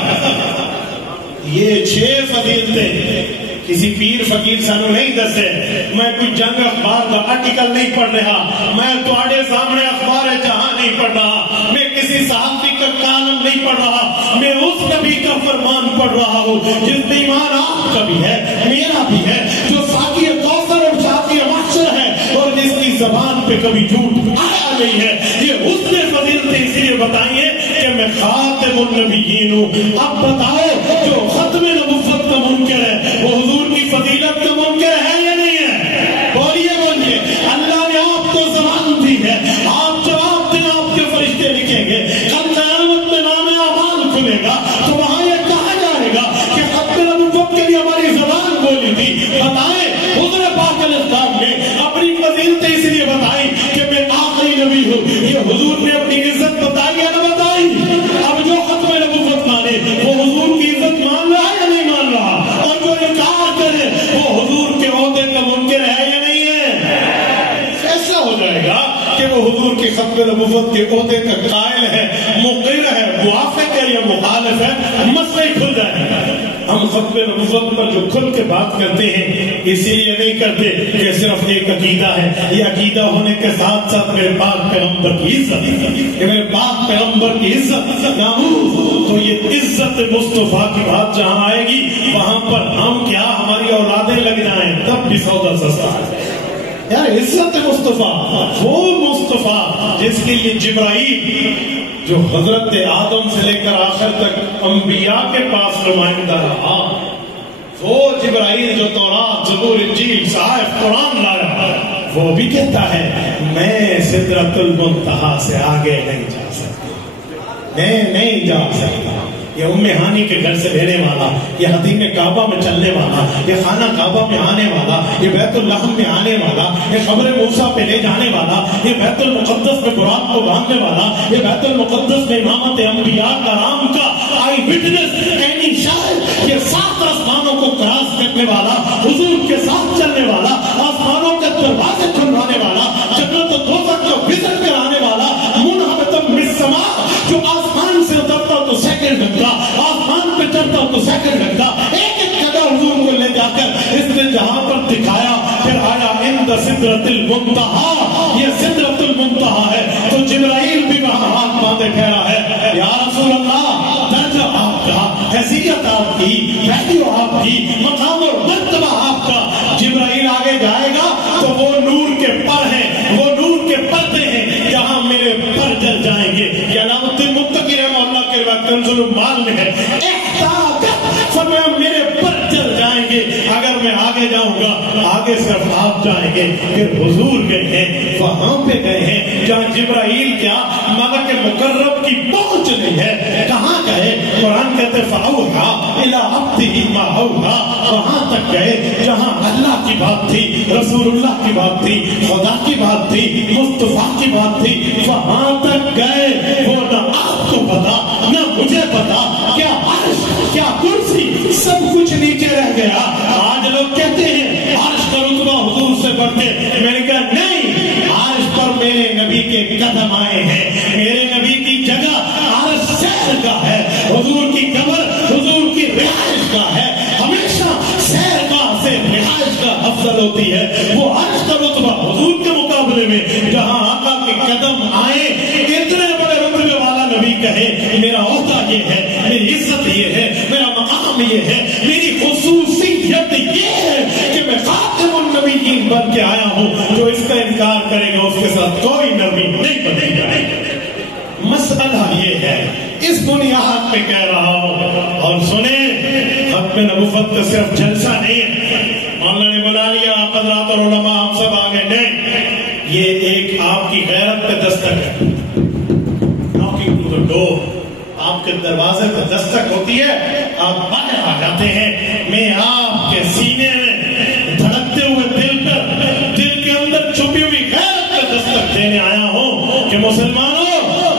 یہ 6 فضیلتیں کسی پیر فقیر سانو نہیں دسے، میں کوئی جنگ اخبار کا آرٹیکل نہیں پڑھ رہا، میں تواڈے سامنے اخبار جہاں نہیں پڑھ رہا، میں کسی صحافی کا کالم نہیں پڑھ رہا، میں اس نبی کا فرمان پڑھ رہا ہوں جس میں ایمان آپ کا بھی ہے میرا بھی ہے، جو ساقی کوثر اور ساقی محشر ہے اور جس کی زبان پہ کبھی جھوٹ آیا نہیں ہے۔ یہ اس نے فضیلتیں اس لیے بتائی ہیں کہ میں خاتم النبیین ہوں۔ اب بتاؤ جو ختم نبوت کا منکر ہے وہ حضور کی فضیلت کا منکر ہے یا نہیں ہے؟ بولیے اللہ نے آپ کو زبان دی ہے، آپ جواب دیں، آپ کے فرشتے لکھیں گے، کل قیامت میں نام اعمال کھلے گا تو وہاں یہ کہا جائے گا کہ ختم نبوت کے لیے ہماری زبان بولی تھی۔ بتائیں حضور پاک علیہ السلام نے اپنی فضیلتیں اس لیے بتائی کہ میں آخری نبی ہوں، یہ حضور نے اپنی عزت بتائی یا نہ بتائی؟ اب جو ختم نبوت مانے وہ حضور کی عزت مان رہا ہے یا نہیں مان رہا؟ اور جو انکار کرے وہ حضور کے عہدے کا منکر ہے یا نہیں ہے؟ ایسا ہو جائے گا کہ وہ حضور کی ختم نبوت کے عہدے کا قائل ہے، مقر ہے، موافق ہے یا مخالف ہے، مسئلہ ہی کھل جائے گا۔ ہم ختم نبوت پر جو کھل کے بات کرتے ہیں اسی لیے نہیں کرتے کہ صرف ایک عقیدہ ہے، یہ عقیدہ ہونے کے ساتھ ساتھ میرے پاک پیغمبر کی عزت، کہ میرے پاک پیغمبر کی عزت ناموز، تو یہ عزت مصطفیٰ کی بات جہاں آئے گی وہاں پر ہم کیا ہماری اولادیں لگ جائیں تب بھی سودا سستا ہے یار۔ عزت مصطفیٰ، وہ مصطفیٰ جس کے لیے جبرائیل جو حضرت آدم سے لے کر آخر تک انبیاء کے پاس نمائندہ رہا، وہ جبرائیل جو تورات، زبور، انجیل، صحائف، قرآن لایا، وہ بھی کہتا ہے میں سدرۃ المنتہا سے آگے نہیں جا سکتا، میں نہیں جا سکتا۔ یہ ام ہانی کے گھر سے لینے والا، یہ حدیم کعبہ میں چلنے والا، یہ خانہ کعبہ میں آنے والا، یہ بیت اللحم میں آنے والا، یہ قبر موسیٰ پہ لے جانے والا، یہ بیت المقدس میں براق کو باندھنے والا، یہ بیت المقدس میں امامت انبیاء کرام کا آئی وٹنس، اینی شاہد، یہ 7 آسمانوں کو کراس کرنے والا، حضور کے ساتھ چلنے والا، آسمانوں کے دروازے کھلوانے والا، جنت و دوزخ کا وزٹ کرانے والا، منحبتم بالسماء، جو آسمان سے اترتا تو سیکنڈ لگتا، آسمان پہ چڑھتا تو سیکنڈ لگتا، ایک ایک جگہ حضور کو لے جا کر اس نے جہاں پر دکھایا، پھر آیا عند سدرۃ المنتہا، یہ سدرۃ المنتہا ہے، تو جبرائیل بھی وہاں ہاتھ باندھے ٹھہرا ہے، یا رسول اللہ درجہ آپ کا، حیثیت آپ کی، ویلیو آپ کی، مقام اور مرتبہ آپ کا۔ جبرائیل آگے جائے گا تو وہ نور کے پر ہیں، وہ نور کے پردے ہیں جہاں میرے پر جل جائیں گے۔ یہ علامت متقی رحمہ اللہ کے روایت کنز المال میں ہے، فرمایا میرے پر جل جائیں گے اگر میں آگے جاؤں گا، آگے صرف آپ جائیں گے۔ پھر حضور گئے ہیں، وہاں پہ گئے ہیں جہاں جبرائیل کیا ملک مقرب کی پہنچ نہیں ہے، کہاں گئے؟ قرآن کہتے فَأَوْحَىٰ إِلَىٰ عَبْدِهِ مَا أَوْحَىٰ، وہاں تک گئے جہاں اللہ کی بات تھی، رسول اللہ کی بات تھی، خدا کی بات تھی، مصطفیٰ کی بات تھی، وہاں تک گئے۔ وہ نہ آپ کو پتا نہ مجھے پتا، کیا عرش کیا کرسی سب کچھ نیچے رہ گیا۔ آج لوگ کہتے ہیں عرش کا رتبہ حضور سے بڑھتے، میں نے کہا نہیں، عرش پر میرے نبی کے قدم آئے ہیں، میرے نبی کی جگہ عرش سیر کا ہے، حضور کی قبر حضور کی رہائش کا ہے، ہمیشہ سیر کا سے رہائش کا افضل ہوتی ہے۔ وہ عرش کا رتبہ حضور کے مقابلے میں جہاں آقا کے قدم آئے، اتنے بڑے رتبے والا نبی کہے میرا عہدہ یہ ہے، میری عزت یہ ہے، میرا مقام یہ ہے، میری خصوصیت یہ ہے کہ میں خاتم النبیین بن کے آیا ہوں، جو اس کا انکار کرے گا اس کے ساتھ کوئی نبی نہیں بنے گا۔ مسئلہ یہ ہے، اس بنیاد پہ کہہ رہا ہوں، اور سنیں ختم نبوت کا صرف جلسہ نہیں ہے، مولانا نے بلا لیا آپ حضرات اور علماء آپ سب آگے، نہیں، یہ ایک آپ کی غیرت پہ دستک ہے، ناکنگ ٹو دی ڈور، آپ کے دروازے پہ دستک ہوتی ہے، آپ باہر آ جاتے ہیں، میں آپ کے سینے میں دھڑکتے ہوئے دل کے اندر چھپی ہوئی غیرت پہ دستک دینے آیا ہوں کہ مسلمانوں،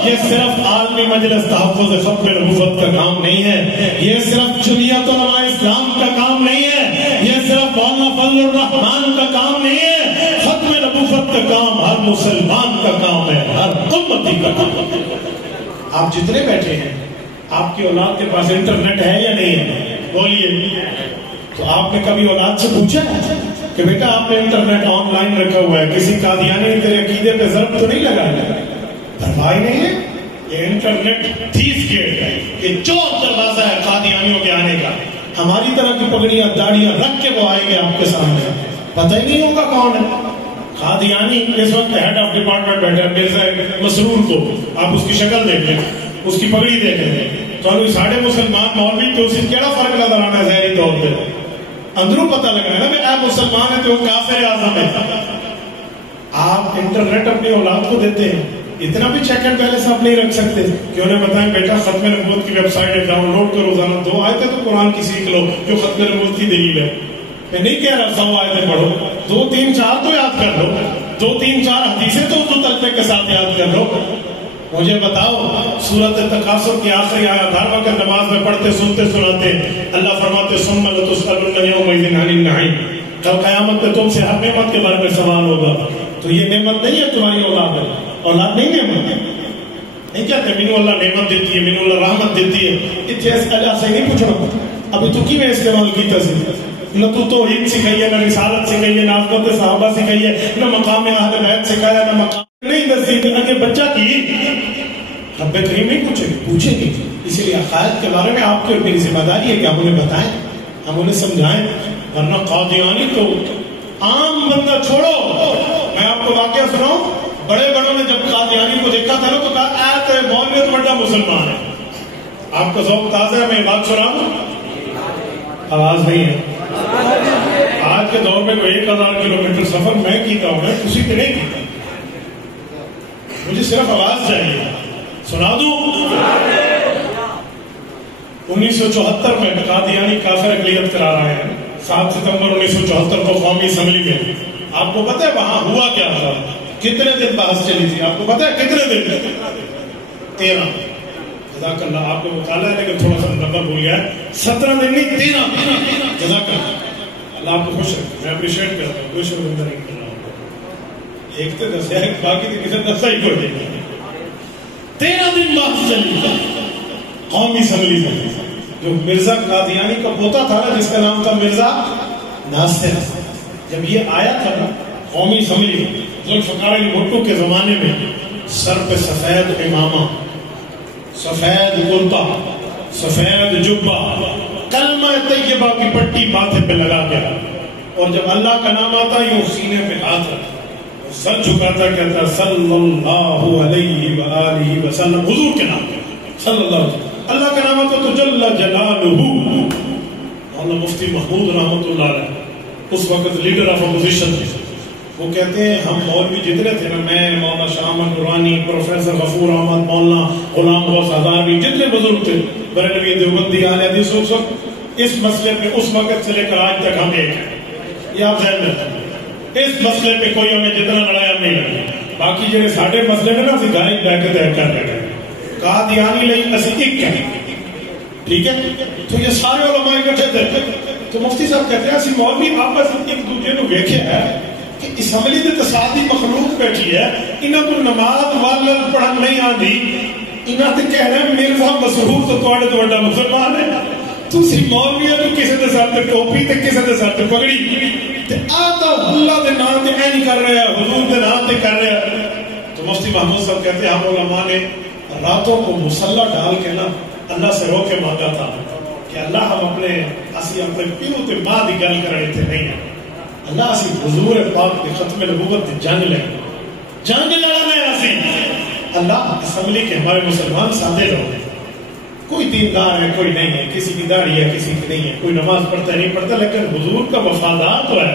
یہ صرف عالمی مجلس تحفظ ختم نبوت کا کام نہیں ہے، یہ صرف جمعیت علماء اسلام کا کام نہیں ہے، یہ صرف مولانا فضل الرحمان کا کام نہیں ہے، ختم نبوت کا کام ہر مسلمان کا کام ہے، ہر امتی کا کام ہے۔ آپ جتنے بیٹھے ہیں، آپ کی اولاد کے پاس انٹرنیٹ ہے یا نہیں ہے؟ بولیے۔ تو آپ نے کبھی اولاد سے پوچھا کہ بیٹا آپ نے انٹرنیٹ آن لائن رکھا ہوا ہے، کسی قادیانی نے تیرے عقیدے پہ ضرب تو نہیں لگایا؟ پرواہ نہیں ہے، یہ انٹرنیٹ تھیف گیٹ ہے، یہ چور دروازہ ہے قادیانیوں کے آنے کا۔ ہماری طرح کی پگڑیاں داڑیاں رکھ کے وہ آئیں گے آپ کے سامنے، پتہ ہی نہیں ہوگا کون ہے قادیانی۔ اس وقت ہیڈ آف ڈپارٹمنٹ بیٹھا مرزا مسرور کو، آپ اس کی شکل دیکھ لیں، اس کی پگڑی دیکھ لیں، تو ساڑھے مسلمان مولوی تو اسے کیڑا فرق نظر آنا ظاہری طور پہ، اندروں پتہ لگنا ہے نا کہ آپ مسلمان ہیں تو وہ کافر اعظم ہے۔ آپ انٹرنیٹ اپنی اولاد کو دیتے ہیں، اتنا بھی چیک اینڈ بیلنس آپ نہیں رکھ سکتے کہ انہیں بتائیں بیٹا ختم نبوت کی ویب سائٹ ڈاؤن لوڈ کرو، روزانہ 2 آیتیں تو قرآن کی سیکھ لو جو ختم نبوت کی دلیل ہے۔ میں نہیں کہہ رہا 100 آیتیں پڑھو، 2 3 4 تو یاد کر لو، 2 3 4 حدیثیں تو اردو ترجمے کے ساتھ یاد کر لو۔ مجھے بتاؤ سورۃ تکاثر کی آخری آیت ہر وقت نماز میں پڑھتے سنتے سناتے اللہ فرماتے ثم لتسألن یومئذ عن النعیم، کل قیامت میں تم سے ہر نعمت کے بارے میں سوال ہوگا۔ تو یہ نعمت نہیں ہے تمہاری اولاد ہے، اولاد نہیں نعمت ہے، نہیں کہتے مینو اللہ نعمت دیتی ہے، مینو اللہ رحمت دیتی ہے. اتنے اللہ سے نہیں پوچھنا ابھی تو کیویں استعمال کیتا سی؟ نہ تو توحید سکھائی ہے، نہ رسالت سکھائی ہے، نہ عظمت صحابہ سکھائی ہے، نہ مقام اہل بیت سکھایا، نہ مقام نہیں دسی. اگے بچہ کی رب کریم نہیں پوچھے گی. اسی لیے عقائد کے بارے میں آپ کی اور میری ذمہ داری ہے کہ ہم انہیں بتائیں، ہم انہیں سمجھائیں. ورنہ قادیانی تو عام بندہ چھوڑو. میں آپ کو واقعہ سناؤں، بڑے بڑوں نے جب قادیانی کو دیکھا تھا نا تو کہا اے تو مولوی تو بڑا مسلمان ہے. آپ کا ذوق تازہ ہے، میں بات سناؤں، آواز نہیں ہے. آج کے دور میں کوئی 1000 کلومیٹر سفر میں کیتا ہوں، میں کسی پہ نہیں کیتا، مجھے صرف آواز چاہیے. سنا دوں. 1974 میں قادیانی کافر اقلیت قرار آئے ہیں. 7 ستمبر 1974 کو قومی اسمبلی میں. آپ کو پتہ ہے وہاں ہوا کیا تھا؟ کتنے دن بحث چلی تھی؟ آپ کو پتہ ہے کتنے دن؟ 13. جزاک اللہ. آپ کو مطالعہ ہے لیکن تھوڑا سا نمبر بھول گیا ہے. 17 دن نہیں 13. جزاک اللہ. اللہ آپ کو خوش رکھے. میں اپریشیٹ کرتا ہوں، کوئی شکر نہیں کر رہا ہوں. ایک تو دس ہے، باقی تو کسی دس ہی کر دے گا. 13 دن بحث چلی قومی اسمبلی میں. جو مرزا قادیانی کا پوتا تھا نا، جس کا نام تھا مرزا ناصر، جب یہ آیا تھا نا قومی اسمبلی میں ذوالفقار علی بھٹو کے زمانے میں، سر پہ سفید امامہ، سفید کرتا، سفید جبہ، کلمہ طیبہ کی پٹی ماتھے پہ لگا گیا، اور جب اللہ کا نام آتا یوں سینے پہ ہاتھ رکھتا، سر جھکاتا کہتا صلی اللہ علیہ وآلہ وسلم، حضور کے نام صلی اللہ علیہ وسلم. اللہ کا نام آتا تو جل جلالہ. مولانا مفتی محمود رحمۃ اللہ علیہ اس وقت لیڈر آف اپوزیشن تھے. وہ کہتے ہیں ہم مولوی جتنے تھے نا، میں، مولانا شاہ احمد نورانی، پروفیسر غفور احمد، مولانا غلام غوث ہزاروی، جتنے بزرگ تھے بریلوی دیوبندی اہل حدیث، اس وقت اس مسئلے پہ اس وقت سے لے کر آج تک ہم ایک ہیں. یہ آپ ذہن میں رکھیں. اس مسئلے پہ کوئی ہمیں جتنا لڑایا نہیں لڑا. باقی جڑے ساڈے مسئلے نے نا اسی گھر بیٹھ کے طے کر رہے ہیں. قادیانی لئی اسی ایک ہیں. ٹھیک ہے. تو یہ سارے علماء اکٹھے تھے. تو مفتی صاحب کہتے ہیں اسی مولوی آپس ایک دوسرے کو ویکھیا ہے کہ اسمبلی دے تصادی مخلوق بیٹھی ہے، انہاں کو نماز وال پڑھن نہیں آندی، انہاں تے کہہ رہے ہیں مرزا مسرور تو تواڈے تو بڑا مسلمان ہے. تسی مولوی جو کسی دے سر تے ٹوپی تے کسی دے سر تے پگڑی تے آتا اللہ دے نام تے نہیں کر رہا ہے، حضور دے نام تے کر رہا ہے. تو مفتی محمود صاحب کہتے ہیں ہم علماء نے راتوں کو مصلی ڈال کے نا اللہ سے رو کے مانگا تھا کہ اللہ ہم اپنے پیو تے ماں دی گل کرنے تے نہیں ہیں. اللہ اسی حضور پاک دی ختم نبوت دی جنگ لڑنا ہے. اسی اللہ اسمبلی کے ہمارے مسلمان ساتھے رہو. کوئی دیندار ہے کوئی نہیں ہے، کسی کی داڑھی ہے کسی کی نہیں ہے، کوئی نماز پڑھتا ہے نہیں پڑھتا، لیکن حضور کا وفادار تو ہے.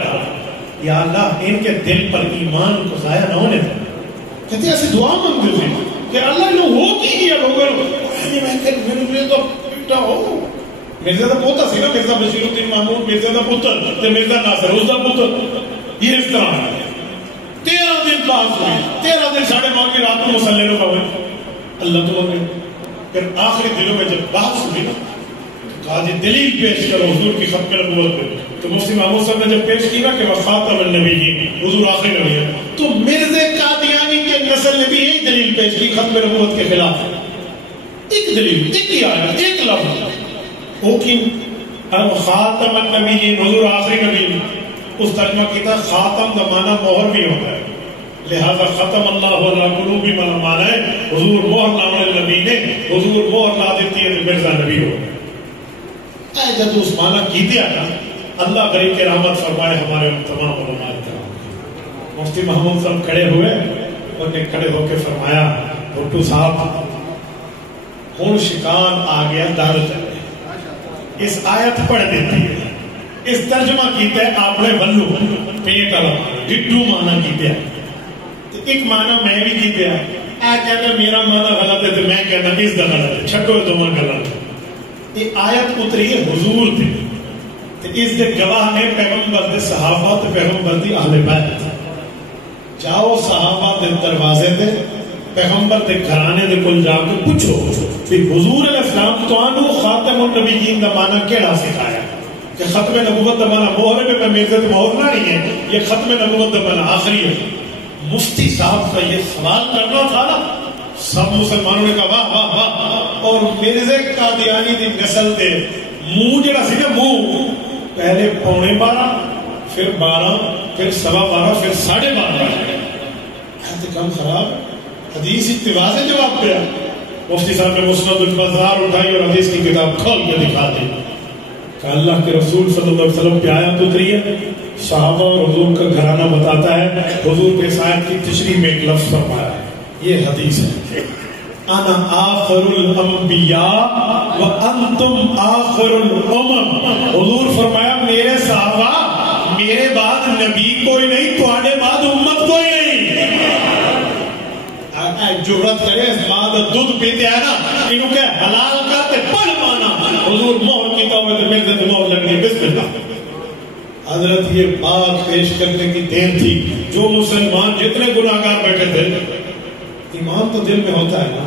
یا اللہ ان کے دل پر ایمان کو ضائع نہ ہونے دے. کہتے ایسی دعا مانگتے تھے کہ اللہ نے ہو کی گیا مرزا کا پوتا سی نا، مرزا بشیر الدین محمود مرزا کا پتر تے مرزا ناصر اس کا پتر. یہ اس طرح 13 دن بحث ہوئی. 13 دن ساڑھے ماں کی رات کو مسلے لوگ ہوئے اللہ تو نے. پھر آخری دنوں میں جب بحث ہوئی نا تو کہا جی دلیل پیش کرو حضور کی ختم نبوت پہ. تو مفتی محمود صاحب نے جب پیش کی نا کہ وہ خاتم النبیین، حضور آخری نبی ہے، تو مرزا قادیانی کے نسل نے بھی یہی دلیل پیش کی ختم نبوت کے خلاف. ایک دلیل، ایک ہی آیا، ایک لفظ وہ کی خاتم النبیین، حضور آخری نبی. اس ترجمہ کیتا خاتم کا معنی مہر بھی ہوتا ہے، لہذا ختم اللہ علی قلوبہم والا معنی ہے حضور مہر لانے نبی نے، حضور مہر لا دیتی ہے تو مرزا نبی ہو گیا. جب اس معنی کیتے آیا اللہ غریب کے رحمت فرمائے ہمارے تمام علماء کرام. مفتی محمود صاحب کھڑے ہوئے اور نے کھڑے ہو کے فرمایا بھٹو صاحب ہوں شکار آ گیا در چلے. اس آیت پڑھ دیتی ہے، اس ترجمہ کیتا ہے آپ نے ولو پیٹ والا ڈڈو مانا کیتے ہیں. ایک مانا میں بھی کیتے ہیں، اے کہنا میرا مانا غلط ہے تو میں کہنا اس دا غلط ہے، چھٹو دونوں غلط. یہ آیت اتری ہے حضور تھی، اس دے گواہ نے پیغمبر دے صحابہ تے پیغمبر دی اہل بیت. جاؤ صحابہ دے دروازے تے پیغمبر دے گھرانے دے کول جا کے پوچھو کہ حضور علیہ السلام تو خاتم النبیین دا معنی کیڑا سکھایا کہ ختم نبوت دا معنی مہر ہے، میں مرزا تے مہر نہ نہیں ہے، یہ ختم نبوت دا معنی آخری ہے. مفتی صاحب کا یہ سوال کرنا تھا نا سب مسلمانوں نے کہا واہ واہ واہ. اور مرزے قادیانی دی نسل دے منہ جڑا سی نا منہ پہلے 12:15 پھر 12 پھر 12:15 پھر 12:30 کم خراب. حدیث اتباع سے جواب دیا. مفتی صاحب نے مسند البزار اٹھائی اور حدیث کی کتاب کھول کے دکھا دی کہ اللہ کے رسول صلی اللہ علیہ وسلم کی آیت اتری ہے, صحابہ اور حضور کا گھرانہ بتاتا ہے. حضور کے اس آیت کی تشریح میں ایک لفظ فرمایا ہے, یہ حدیث ہے, انا آخر الانبیاء وانتم آخر الامم. حضور فرمایا میرے صحابہ میرے بعد نبی کوئی نہیں, تمہارے بعد امت کوئی نہیں. جرت کرے اس بعد دودھ پیتے ہیں نا انہوں کہ حلال کا تے پڑھ مانا. حضور مہر کی توبہ تے میرے تے مہر لگنی بسم اللہ. حضرت یہ بات پیش کرنے کی دیر تھی. جو مسلمان جتنے گناہگار بیٹھے تھے, ایمان تو دل میں ہوتا ہے نا,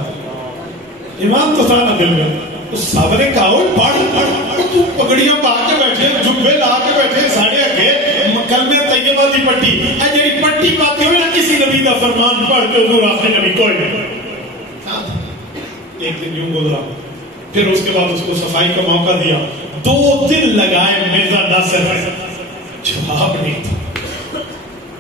ایمان تو تھا نا دل میں. اس صاحب نے کہا پڑھ تو پگڑیاں پا کے بیٹھے, جبے لا کے بیٹھے, ساڑھے اگے کلمہ طیبہ دی پٹی, جڑی پٹی پاتی ہوئی نا کسی نبی دا فرمان پڑھ کے حضور آخری نبی کوئی نہیں. ایک دن یوں گزرا, پھر اس کے بعد اس کو صفائی کا موقع دیا. 2 دن لگائے مرزا ناصر, جواب نہیں تھا.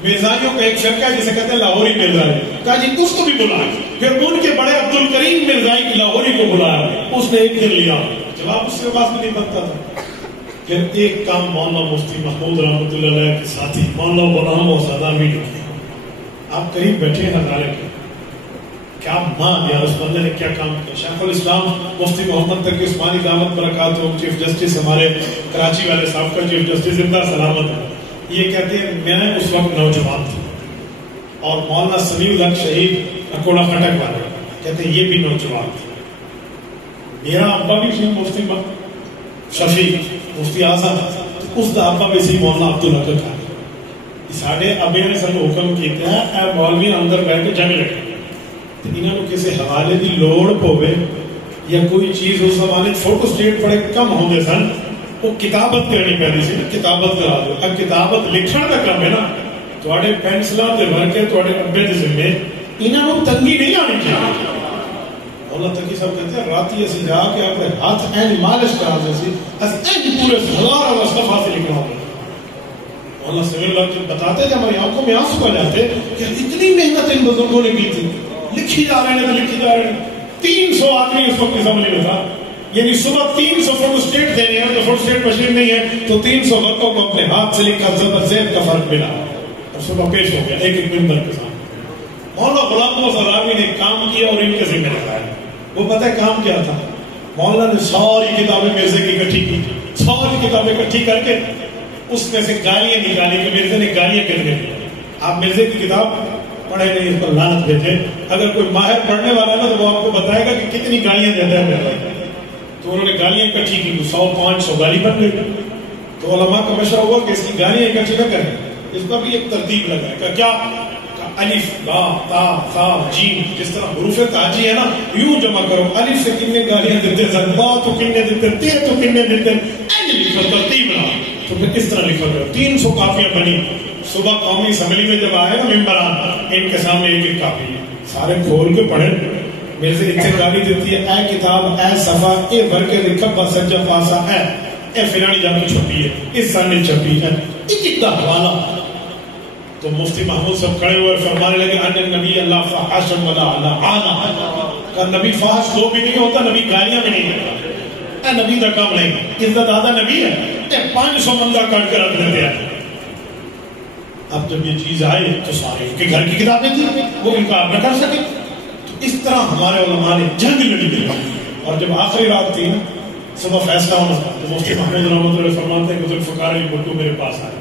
مرزائیوں کا ایک فرقہ ہے جسے کہتے ہیں لاہوری مرزائی, کہا جی اس کو بھی بلائے. پھر ان کے بڑے عبد الکریم مرزائی لاہوری کو بلایا, اس نے ایک دن لیا, جواب اس کے پاس بھی نہیں بنتا تھا. پھر ایک کام مولانا مفتی محمود رحمۃ اللہ علیہ کے ساتھی مولانا غلام موسیٰ بھی نے, آپ قریب بیٹھے ہیں ہزارے کے, کیا ماں دیا اس بندے نے, کیا کام کیا. شیخ الاسلام مفتی محمد تقی عثمانی دامت برکاتہ چیف جسٹس ہمارے کراچی والے صاحب کا چیف جسٹس زندہ سلامت ہے, یہ کہتے ہیں میں اس وقت نوجوان تھا, اور مولانا سمیع الحق شہید اکوڑا خٹک والے کہتے ہیں یہ بھی نوجوان تھے. میرا ابا بھی سی مفتی شفیع مفتی اعظم, اس دا ابا بھی سی مولانا عبدالحق کا. ساڈے ابے نے سانو حکم کیتا ہے اے مولوی اندر بیٹھ کے جنگ لڑے, تے انہاں نوں کسے حوالے دی لوڑ پوے یا کوئی چیز اس زمانے فوٹو سٹیٹ بڑے کم ہوندے سن, وہ کتابت کرنی پیندی سی, کتابت کرا دو. اب کتابت لکھن دا کام ہے نا, تواڈے پینسلاں تے بھر کے تواڈے ابے دے ذمے, انہاں نوں تنگی نہیں آنی چاہیے. اللہ تقی صاحب کہتے ہیں راتی اسی جا کے اپنے ہاتھ این مالش کرا دے سی, اسی این پورے ہزار مصطفیٰ سے لکھنا ہوگا. اللہ سمیع اللہ جب بتاتے جب ہماری آنکھوں میں آنسو آ جاتے کہ اتنی محنت ان بزرگوں نے کی تھی, لکھی جا رہے ہیں تو لکھی جا رہے ہیں. 300 آدمی اس وقت اسمبلی میں تھا, یعنی صبح 300 فوٹو سٹیٹ دینے ہیں, تو فوٹو سٹیٹ مشین نہیں ہے تو 300 ورقوں کو اپنے ہاتھ سے لکھا, زبر زید کا فرق ملا اور صبح پیش ہو گیا ایک ایک ممبر کے سامنے. مولانا غلام موسیٰ نے کام کیا اور ان کے ذمہ لگایا. وہ پتہ ہے کام کیا تھا, مولانا نے ساری کتابیں مرزے کی اکٹھی کی, ساری کتابیں اکٹھی کر کے اس میں سے گالیاں نکالی کہ مرزے نے گالیاں کر دی. آپ مرزے کی کتاب پڑھے نہیں, اس پر لعنت بھیجے. اگر کوئی ماہر پڑھنے والا ہے نا تو وہ آپ کو بتائے گا کہ کتنی گالیاں دیتا ہے. تو انہوں نے گالیاں اکٹھی کی, 100-500 گالی بن گئی. تو علماء کا مشورہ ہوا کہ اس کی گالیاں اکٹھی نہ کریں, اس پر بھی ایک ترتیب لگائے کہ کیا الف با تا ثا جیم, جس طرح حروف تاجی ہے نا یوں جمع کرو. الف سے کتنے گالیاں دیتے ہیں, با تو کتنے دیتے ہیں, تے تو کتنے دیتے ہیں, این لکھو ترتیب بنا. تو پھر اس طرح لکھا گیا. 300 کاپیاں بنی. صبح قومی اسمبلی میں جب آئے نا ممبران, ان کے سامنے ایک ایک کاپی, سارے کھول کے پڑھے. میرے سے اتنے گالی دیتی ہے, اے کتاب اے صفحہ اے بھر کے لکھا سجا پاسا ہے, اے فلانی جگہ چھپی ہے, اس سال چھپی ہے, ایک حوالہ. تو مفتی محمود صاحب کھڑے ہوئے فرمانے لگے ان نبی اللہ فحش ولا لعان. کہ نبی فحش تو بھی نہیں ہوتا, نبی گالیاں بھی نہیں دیتا. اے نبی کا کام نہیں, عزت آدھا نبی ہے, اے 500 بندہ کٹ کر رکھ دیتے ہیں. اب جب یہ چیز آئی تو سارے ان کے گھر کی کتابیں تھی, وہ انکار نہ کر سکے. تو اس طرح ہمارے علماء نے جنگ لڑی تھی. اور جب آخری رات تھی صبح فیصلہ ہونا تھا, تو مفتی محمود رحمۃ اللہ فرماتے ہیں کہ بزرگ فقار بٹو میرے پاس آئے,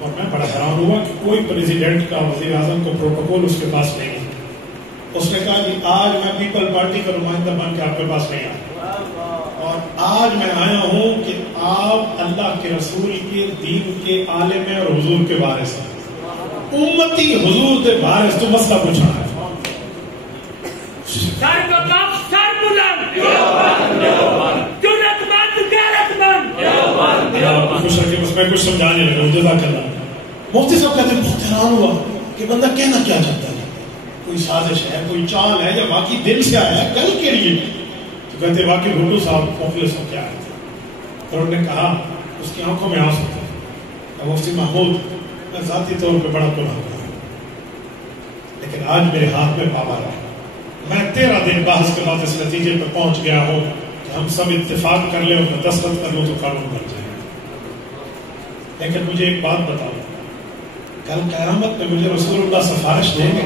اور میں بڑا حیران ہوا کہ کوئی پریزیڈنٹ کا وزیر اعظم کا پروٹوکول اس کے پاس نہیں ہے. اس نے کہا کہ آج میں پیپل پارٹی کا نمائندہ بن کے آپ کے پاس نہیں آیا, اور آج میں آیا ہوں کہ آپ اللہ کے رسول کے دین کے عالم ہیں اور حضور کے وارث ہیں, امتی حضور کے وارث. تو مسئلہ پوچھا ہے, سر کو کاف سر بلند, جرأت مند غیرت مند. آپ کو خوش رکھے, بس میں کچھ سمجھانے لگا, جزاک اللہ. مفتی صاحب کہتے ہیں بہت حیران ہوا کہ بندہ کہنا کیا چاہتا ہے. کوئی سازش ہے, کوئی چال ہے, یا واقعی دل سے آیا ہے کل کے لیے؟ تو کہتے واقعی بھٹو صاحب مخلص ہو کے آئے تھے. اور انہوں نے کہا, اس کی آنکھوں میں آنسو تھے, مفتی محمود میں ذاتی طور پہ بڑا گناہگار ہوں, لیکن آج میرے ہاتھ میں پاور ہے. میں 13 دن بحث کے بعد اس نتیجے پہ پہنچ گیا ہوں کہ ہم سب اتفاق کر لیں اور میں دستخط کر لوں تو قانون بن جائے. لیکن مجھے ایک بات بتاؤ, کل قیامت میں مجھے رسول اللہ سفارش دیں گے؟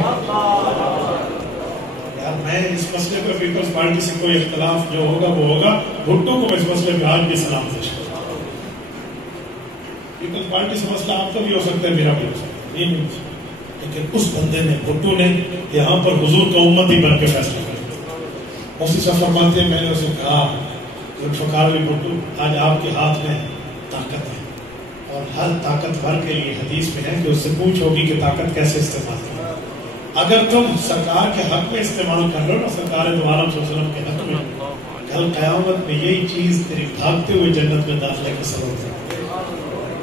یار میں اس مسئلے پہ پیپلز پارٹی سے کوئی اختلاف جو ہوگا وہ ہوگا, بھٹو کو میں اس مسئلے پہ آج بھی سلام پیش کرتا ہوں. پیپلز پارٹی سے مسئلہ آپ کا بھی ہو سکتا ہے, میرا بھی ہو سکتا ہے, نہیں, لیکن اس بندے نے, بھٹو نے یہاں پر حضور کا امتی بن کے فیصلہ کیا. مفتی صاحب فرماتے ہیں, میں نے اسے کہا ذوالفقار علی بھٹو, آج آپ کے ہاتھ میں طاقت ہے, اور ہر طاقتور کے لیے حدیث میں ہے کہ اس سے پوچھو گی کہ طاقت کیسے استعمال کرنا. اگر تم سرکار کے حق میں استعمال کر رہے ہو نا, سرکار دو عالم صلی اللہ علیہ وسلم کے حق میں, کل قیامت میں یہی چیز تیری بھاگتے ہوئے جنت میں داخلے کا سبب ہے.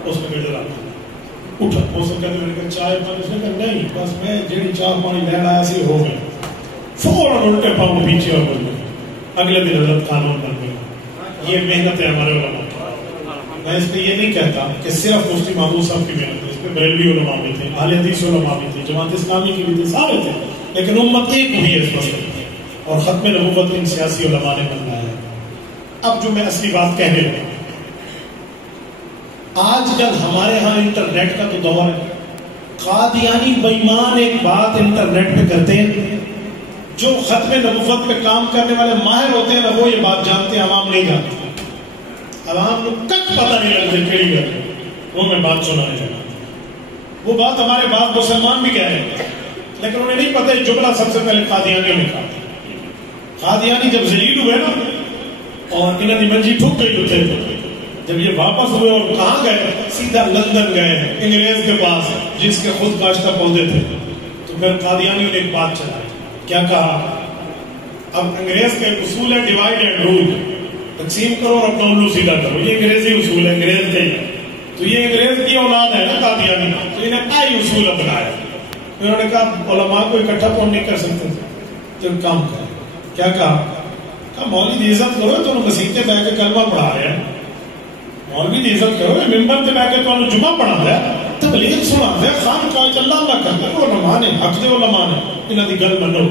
اس میں بیٹھے رہا اٹھا, وہ سب کہتے ہیں چائے پانی, اس نے کہا نہیں بس میں جیڑی چاہ پانی لین آیا سی ہو گئے. فوراً الٹے پاؤں پیچھے اور بن گئے. اگلے دن حضرت قانون بن گیا. یہ محنت ہے ہمارے علماء کی. میں اس پہ یہ نہیں کہتا کہ صرف مفتی محمود صاحب کی محنت ہے, اس پہ بریلوی علماء بھی تھے, اہل حدیث علماء بھی تھے, جماعت اسلامی کی بھی تھی, سارے تھے, لیکن امت ایک ہوئی ہے اس مسئلے میں, اور ختم نبوت ان سیاسی علماء نے بنایا ہے. اب جو میں اصلی بات کہنے لگا, آج کل ہمارے ہاں انٹرنیٹ کا تو دور ہے. قادیانی بےمان ایک بات انٹرنیٹ پہ کرتے ہیں, جو ختم نبوت پہ کام کرنے والے ماہر ہوتے ہیں نا, وہ یہ بات جانتے ہیں, عوام نہیں جانتے. عوام کو کچھ پتہ نہیں لگتے کیڑی گل, وہ میں بات سنانے لگا. وہ بات ہمارے بعض مسلمان بھی کہہ رہے ہیں, لیکن انہیں نہیں پتہ یہ جملہ سب سے پہلے قادیانیوں نے کہا. قادیانی جب ذلیل ہوئے نا اور انہوں نے منجی ٹھوک گئی تھے, جب یہ واپس ہوئے اور کہاں گئے, سیدھا لندن گئے انگریز کے پاس جس کے خود کاشتہ پودے تھے. تو پھر قادیانیوں نے ایک بات چلائی. کیا کہا؟ اب انگریز کا ایک اصول ہے ڈیوائڈ اینڈ رول, تقسیم کرو اور اپنا الو سیدھا کرو. یہ انگریزی اصول ہے, انگریز کا ہی. تو یہ انگریز کی اولاد ہے نا قادیانی, تو انہیں آئی اصول اپنایا. انہوں نے کہا علماء کو اکٹھا کون نہیں کر سکتے, تو کام کریں. کیا کہا مولوی کی عزت کرو, تو مسیحتے بہ کے کلمہ پڑھا رہے ہیں. مولوی کی عزت کرو, ممبر سے بہ کے تو جمعہ پڑھا رہا ہے, تبلیغ سنا رہا ہے, خان کا اللہ نہ کرنا. علماء نے حق دے, علماء نے انہوں کی گل منو.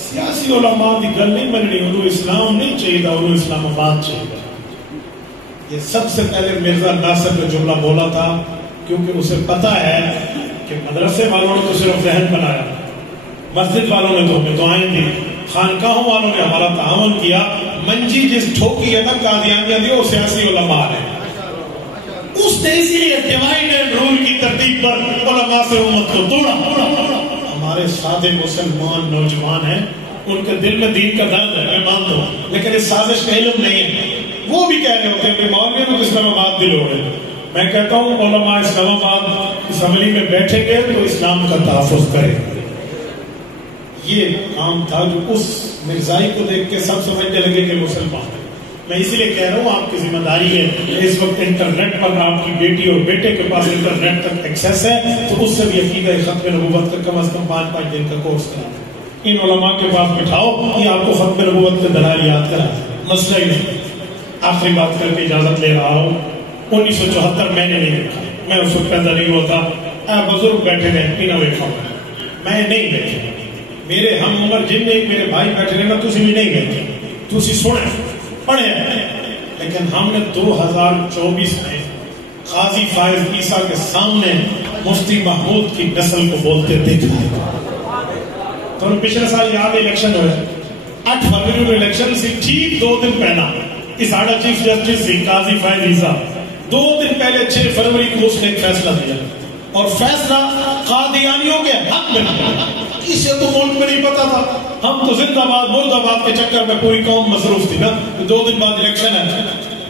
سیاسی علماء کی گل نہیں مننی, انہوں اسلام نہیں چاہیے, انہوں اسلام آباد چاہیے. یہ سب سے پہلے مرزا ناصر نے جملہ بولا تھا, کیونکہ اسے پتا ہے کہ مدرسے والوں نے تو صرف ذہن بنایا, مسجد والوں نے تو ہمیں دعائیں دی, خانقاہوں والوں نے ہمارا تعاون کیا. منجی جس ٹھوکی ہے نا قادیانیہ دی, وہ سیاسی علماء ہے. اس نے اسی لیے ڈیوائڈ اینڈ رول کی ترتیب پر علماء سے امت کو توڑا. ہمارے سادے مسلمان نوجوان ہیں, ان کے دل میں دین کا درد ہے, میں مانتا ہوں, لیکن اس سازش کا علم نہیں ہے. وہ بھی کہہ رہے ہوتے ہیں کہ مولویوں کو اسلام آباد دل ہو رہے. میں کہتا ہوں علماء اسلام آباد اسمبلی میں بیٹھیں گے تو اسلام کا تحفظ کریں. یہ کام تھا جو اس مرزائی کو دیکھ کے سب سمجھنے لگے کہ مسلمان ہے. میں اسی لیے کہہ رہا ہوں آپ کی ذمہ داری ہے, اس وقت انٹرنیٹ پر آپ کی بیٹی اور بیٹے کے پاس انٹرنیٹ تک ایکسیس ہے, تو اس سے بھی عقیدہ ختم نبوت کا کم از کم 5 دن کا کورس کرا. ان علماء کے پاس بٹھاؤ, یہ آپ کو ختم نبوت کے دلائل یاد کرا. مسئلہ ہی نہیں. آخری بات کر کے اجازت لے رہا ہوں. 1974 میں نے نہیں دیکھا, میں اس وقت پیدا نہیں ہوتا. بزرگ بیٹھے ہیں, انہوں نے دیکھا, میں نہیں دیکھا. میرے ہم عمر جن میں میرے بھائی بیٹھے رہے نا, تسی بھی نہیں گئے, تسی سنے پڑھے. لیکن ہم نے 2024 میں قاضی فائز عیسیٰ کے سامنے مفتی محمود کی نسل کو بولتے دیکھا ہے. تو پچھلے سال یاد الیکشن ہوئے, 8 فروری میں الیکشن سے ٹھیک 2 دن پہلا اساڑا چیف جسٹس سی قاضی فائز عیسیٰ 2 دن پہلے 6 فروری کو اس نے ایک فیصلہ دیا, اور فیصلہ قادیانیوں کے حق میں نہ. اسے تو ملک میں نہیں پتا تھا. ہم تو زندہ باد مرد آباد کے چکر میں پوری قوم مصروف تھی نا. 2 دن بعد الیکشن ہے,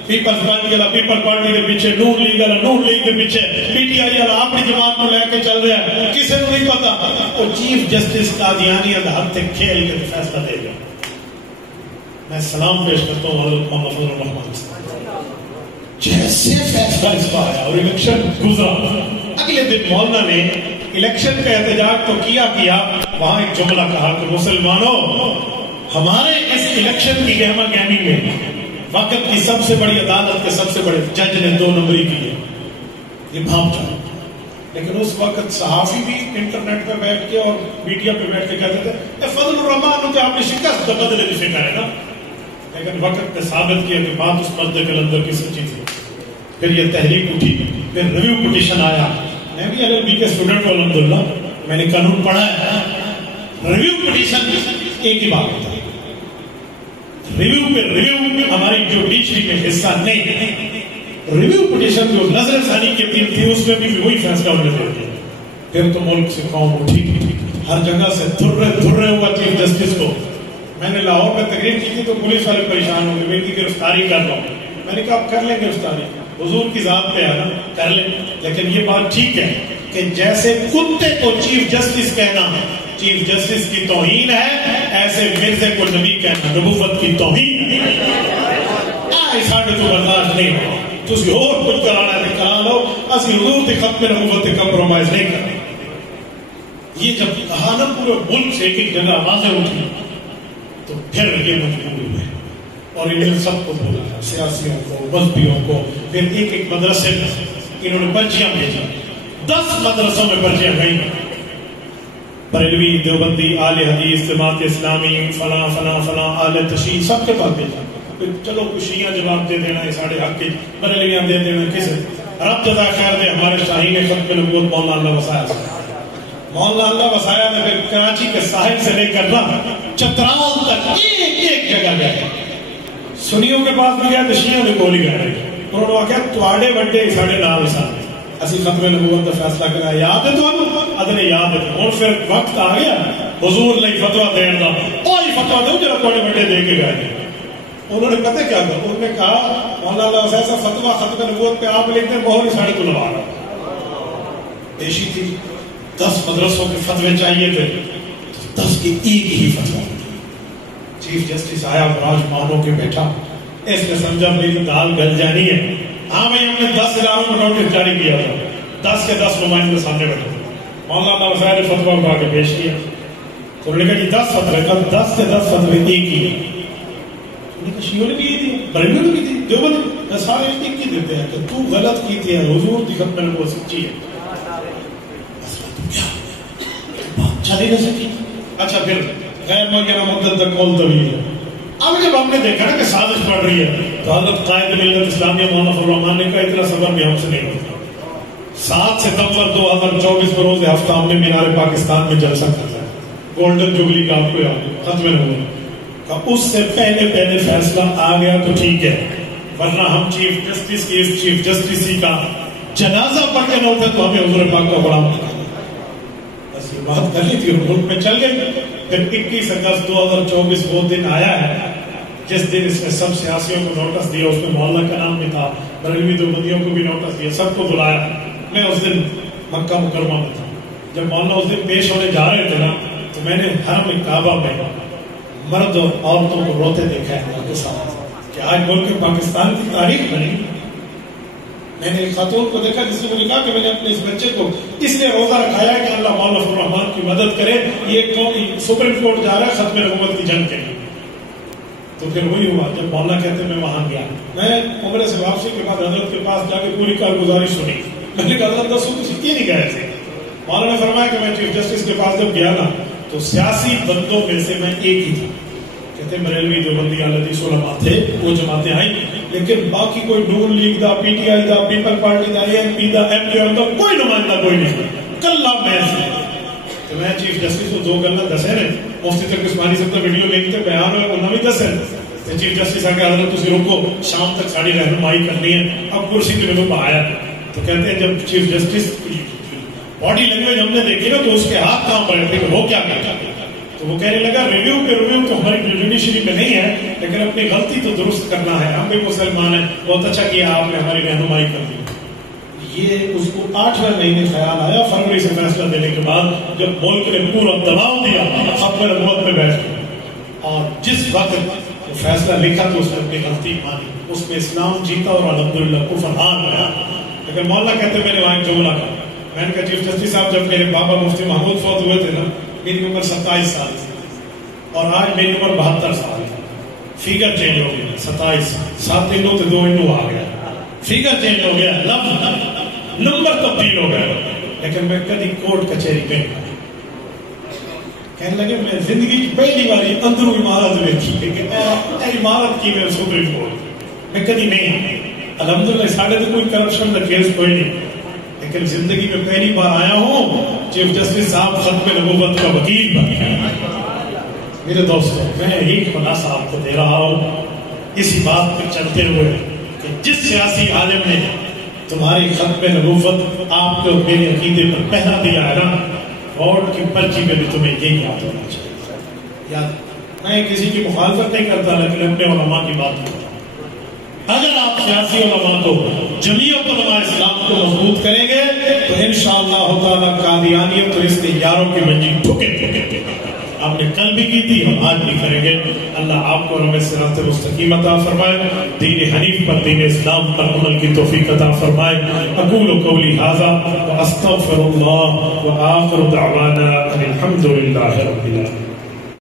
پیپلز پارٹی والا پیپل پارٹی کے پیچھے, نون لیگ والا نون لیگ کے پیچھے, پی ٹی آئی والا اپنی جماعت کو لے کے چل رہا ہے, کسی کو نہیں پتا. وہ چیف جسٹس قادیانی حق تک کھیل کے فیصلہ دے گا. میں سلام پیش کرتا ہوں حضرت محمد الرحمن. جیسے فیصلہ اس کا آیا اور الیکشن گزرا, اگلے دن مولانا نے الیکشن کا احتجاج تو کیا, وہاں ایک جملہ کہا کہ مسلمانوں ہمارے اس الیکشن کی گہما گہمی میں وقت کی سب سے بڑی عدالت کے سب سے بڑے جج نے 2 نمبری کی ہے، یہ بھاپ چاہے. لیکن اس وقت صحافی بھی انٹرنیٹ پہ بیٹھ کے اور میڈیا پہ بیٹھ کے کہتے تھے اے فضل الرحمان کہ آپ نے شکست بدلے کی فکر ہے نا. لیکن وقت نے ثابت کیا کہ بات اس پردے کے اندر کی سچی تھی. پھر یہ تحریک اٹھی، پھر ریویو پٹیشن آیا. میں بھی LLB کے اسٹوڈنٹ ہوں الحمدللہ، میں نے قانون پڑھا ہے. ریویو پٹیشن ایک ہی بات ہوتا ہے، ریویو پہ ریویو ہماری جوڈیشری میں حصہ نہیں ہے. ریویو پٹیشن جو نظر ثانی کی اپیل تھی اس میں بھی وہی فیصلہ ہونے دیتے ہیں. پھر تو ملک سے قوم اٹھی، ہر جگہ سے دھرے ہوا چیف جسٹس کو. میں نے لاہور میں تقریر کی تھی تو پولیس والے پریشان ہو گئے، میں کی گرفتاری کر رہا ہوں. میں نے کہا آپ کر لیں گرفتاری، حضور کی ذات پہ ہے نا، کر لیں. لیکن یہ بات ٹھیک ہے کہ جیسے کتے کو چیف جسٹس کہنا چیف جسٹس کی توہین ہے، ایسے مرزے کو نبی کہنا نبوت کی توہین ہے. ساڑھے تو برداشت نہیں ہو، تسی اور کچھ کرانا ہے کرا لو، اسی حضور کی ختم نبوت سے کمپرومائز نہیں کریں. یہ جب کہا نا پورے ملک سے ایک جگہ آوازیں اٹھی تو پھر یہ مجبور ہوئے اور انہوں نے سب کو بولا، سیاسیوں کو، مذہبیوں کو. پھر ایک مدرسے میں انہوں نے پرچیاں بھیجا، 10 مدرسوں میں پرچیاں گئیں، بریلوی، دیوبندی، اہل حدیث، جماعت اسلامی، فلاں فلاں فلاں، اہل تشیع، سب کے پاس بھیجا. چلو شیعہ جواب دے دینا ہے ساڑھے حق کی، بریلویاں دے دینا کسے. رب جزا خیر دے ہمارے شاہین ختم نبوت مولانا اللہ وسایا سے، مولانا اللہ وسایا نے پھر کراچی کے ساحل سے لے کر نا چترال تک ایک جگہ گئے. سنیوں کے پاس بھی گیا تو شیعوں نے گولی گئے. انہوں نے کہا تواڈے وڈے ساڑھے نال ساتھ اسی ختم نبوت کا فیصلہ کرا. یاد ہے تو ادنے یاد ہے. اور پھر وقت آ گیا حضور نے فتوا دین دا، کوئی فتوا دو جرا تواڈے وڈے دے کے گئے. انہوں نے پتہ کیا کہا، انہوں نے کہا مولانا اللہ وسایا صاحب فتوا ختم نبوت پہ آپ لکھتے ہیں بہت ہی ساڑھے تو لگا رہا پیشی تھی. 10 مدرسوں کے فتوے چاہیے تھے، 10 کی ایک ہی فتوا. چیف جسٹس آیا براج مانو کے بیٹھا، اس نے سمجھا میری دال گل جانی ہے. ہاں بھائی ہم نے 10 اداروں کو نوٹس جاری کیا تھا، 10 کے 10 نمائندے سامنے بیٹھے. مولانا اللہ وسایا نے فتوا اٹھا کے پیش کیا تو انہوں نے کہا جی 10 فتوے کا 10 کے 10 فتوے ایک ہی ہے. شیعوں نے بھی یہ دی، بریلویوں نے بھی دی، دیوبند سارے ایک ہی دیتے ہیں. تو تو غلط کی تھی، حضور کی ختم نبوت سچی ہے. چلی نہ سکی. اچھا پھر غیر معینہ مدت تک قول طویل ہے. اب جب ہم نے دیکھا نا کہ سازش پڑ رہی ہے تو حضرت قائد ملت اسلامیہ مولانا فضل الرحمان نے کہا اتنا صبر بھی ہم سے نہیں ہوتا. 7 ستمبر 2024 بروز ہفتہ ہم نے مینار پاکستان میں جلسہ کرنا ہے، گولڈن جوبلی کا آپ کو یاد ختم نبوت. اس سے پہلے فیصلہ آ گیا تو ٹھیک ہے، ورنہ ہم چیف جسٹس کی اس چیف جسٹس کا جنازہ پڑھ کے نہ ہوتے تو ہمیں حضور پاک کا بڑا بس یہ بات کر لی تھی اور ملک میں چل گئی. پھر 21 اگست 2024 وہ دن آیا ہے جس دن اس نے سب سیاسیوں کو نوٹس دیا. اس میں مولانا کا نام بھی تھا، بریلوی دیوبندیوں کو بھی نوٹس دیا، سب کو بلایا. میں اس دن مکہ مکرمہ میں تھا. جب مولانا اس دن پیش ہونے جا رہے تھے نا تو میں نے حرم کعبہ میں مرد اور عورتوں کو روتے دیکھا ہے اللہ کے ساتھ کہ آج ملک پاکستان کی تاریخ بنی. میں نے ایک خاتون کو دیکھا جس نے مجھے کہا کہ میں نے اپنے اس بچے کو اس لیے روزہ رکھایا کہ اللہ مولانا فضل الرحمان کی مدد کرے، یہ سپریم کورٹ جا رہا ہے ختم نبوت کی جنگ کے لیے. تو پھر وہی ہوا جب مولانا کہتے میں وہاں گیا. میں عمرے سے واپسی کے بعد حضرت کے پاس جا کے پوری کارگزاری سنی. میں نے کہا حضرت دسو کسی کی نہیں گئے تھے. مولانا نے فرمایا کہ میں چیف جسٹس کے پاس جب گیا نا تو سیاسی بندوں میں سے میں ایک ہی تھا. کہتے بریلوی دیوبندی اہل حدیث علماء تھے، وہ جماعتیں آئیں، لیکن باقی کوئی نون لیگ دا، پی ٹی آئی دا، پیپل پارٹی دا، اے این پی دا، ایم کیو ایم دا کوئی نمائندہ کوئی نہیں. کلا میں سے تو میں چیف جسٹس کو 2 گلاں دسے نے. مفتی تک عثمانی صاحب کا ویڈیو لنک تے بیان ہوئے انہاں بھی دسے. چیف جسٹس آ کے حضرت تسی رکو شام تک ساری رہنمائی کرنی ہے. اب کرسی پہ میرے آیا تو کہتے ہیں جب چیف جسٹس باڈی لینگویج ہم نے دیکھی نا تو اس کے ہاتھ کہاں پڑے تھے کہ وہ کیا کہتا. تو وہ کہنے لگا ریویو پہ ریویو تو ہماری جوڈیشری میں نہیں ہے، لیکن اپنی غلطی تو درست کرنا ہے، ہم بھی مسلمان ہیں. بہت اچھا کیا آپ نے ہماری رہنمائی کر دی. یہ اس کو 8ویں مہینے خیال آیا فروری سے فیصلہ دینے کے بعد جب ملک نے پورا دباؤ دیا ختم نبوت میں بیٹھ کے. اور جس وقت وہ فیصلہ لکھا تو اس نے اپنی غلطی مانی، اس میں اسلام جیتا اور الحمدللہ کفر ہار گیا. لیکن مولانا کہتے میں نے وہاں ایک جملہ کہا. میں نے کہا چیف جسٹس صاحب جب میرے بابا مفتی محمود فوت ہوئے تھے نا میری عمر 27 سال تھی اور آج میری عمر 72 سال ہے. فیگر چینج ہو گیا. 27 7 انو تے 2 انو آ گیا. فیگر چینج ہو گیا, لفظ نمبر تبدیل ہو گیا. لیکن میں کدی کورٹ کچہری پہ کہنے لگے میں زندگی کی پہلی باری اندروں عمارت دیکھی کہ عمارت کی میں سپریم کورٹ میں کدی نہیں. الحمدللہ ساڑھے تو کوئی کرپشن کا کیس کوئی نہیں, لیکن زندگی میں پہلی بار آیا ہوں چیف جسٹس صاحب ختم نبوت کا وکیل بن گیا. میرے دوستوں میں ایک خلاصہ آپ کو دے رہا ہوں اسی بات پہ چلتے ہوئے کہ جس سیاسی عالم نے تمہاری ختم نبوت آپ کو میرے عقیدے پر پہنا دیا ہے نا, ووٹ کی پرچی میں بھی تمہیں یہی یاد ہونا چاہیے. یاد میں کسی کی مخالفت نہیں کرتا لیکن اپنے علماء کی بات کرتا ہوں. اگر آپ سیاسی علماء کو جمعیت علماء اسلام کو مضبوط کریں گے تو انشاءاللہ تعالیٰ قادیانیت اور اس کے یاروں کی منجی ٹھوکے. آپ نے کل بھی کی تھی, ہم آج بھی کریں گے. اللہ آپ کو ہمیں صراط مستقیم عطا فرمائے, دین حنیف پر, دین اسلام پر عمل کی توفیق عطا فرمائے. اقول قولی ھذا واستغفر اللہ وآخر دعوانا ان الحمد للہ رب العالمین.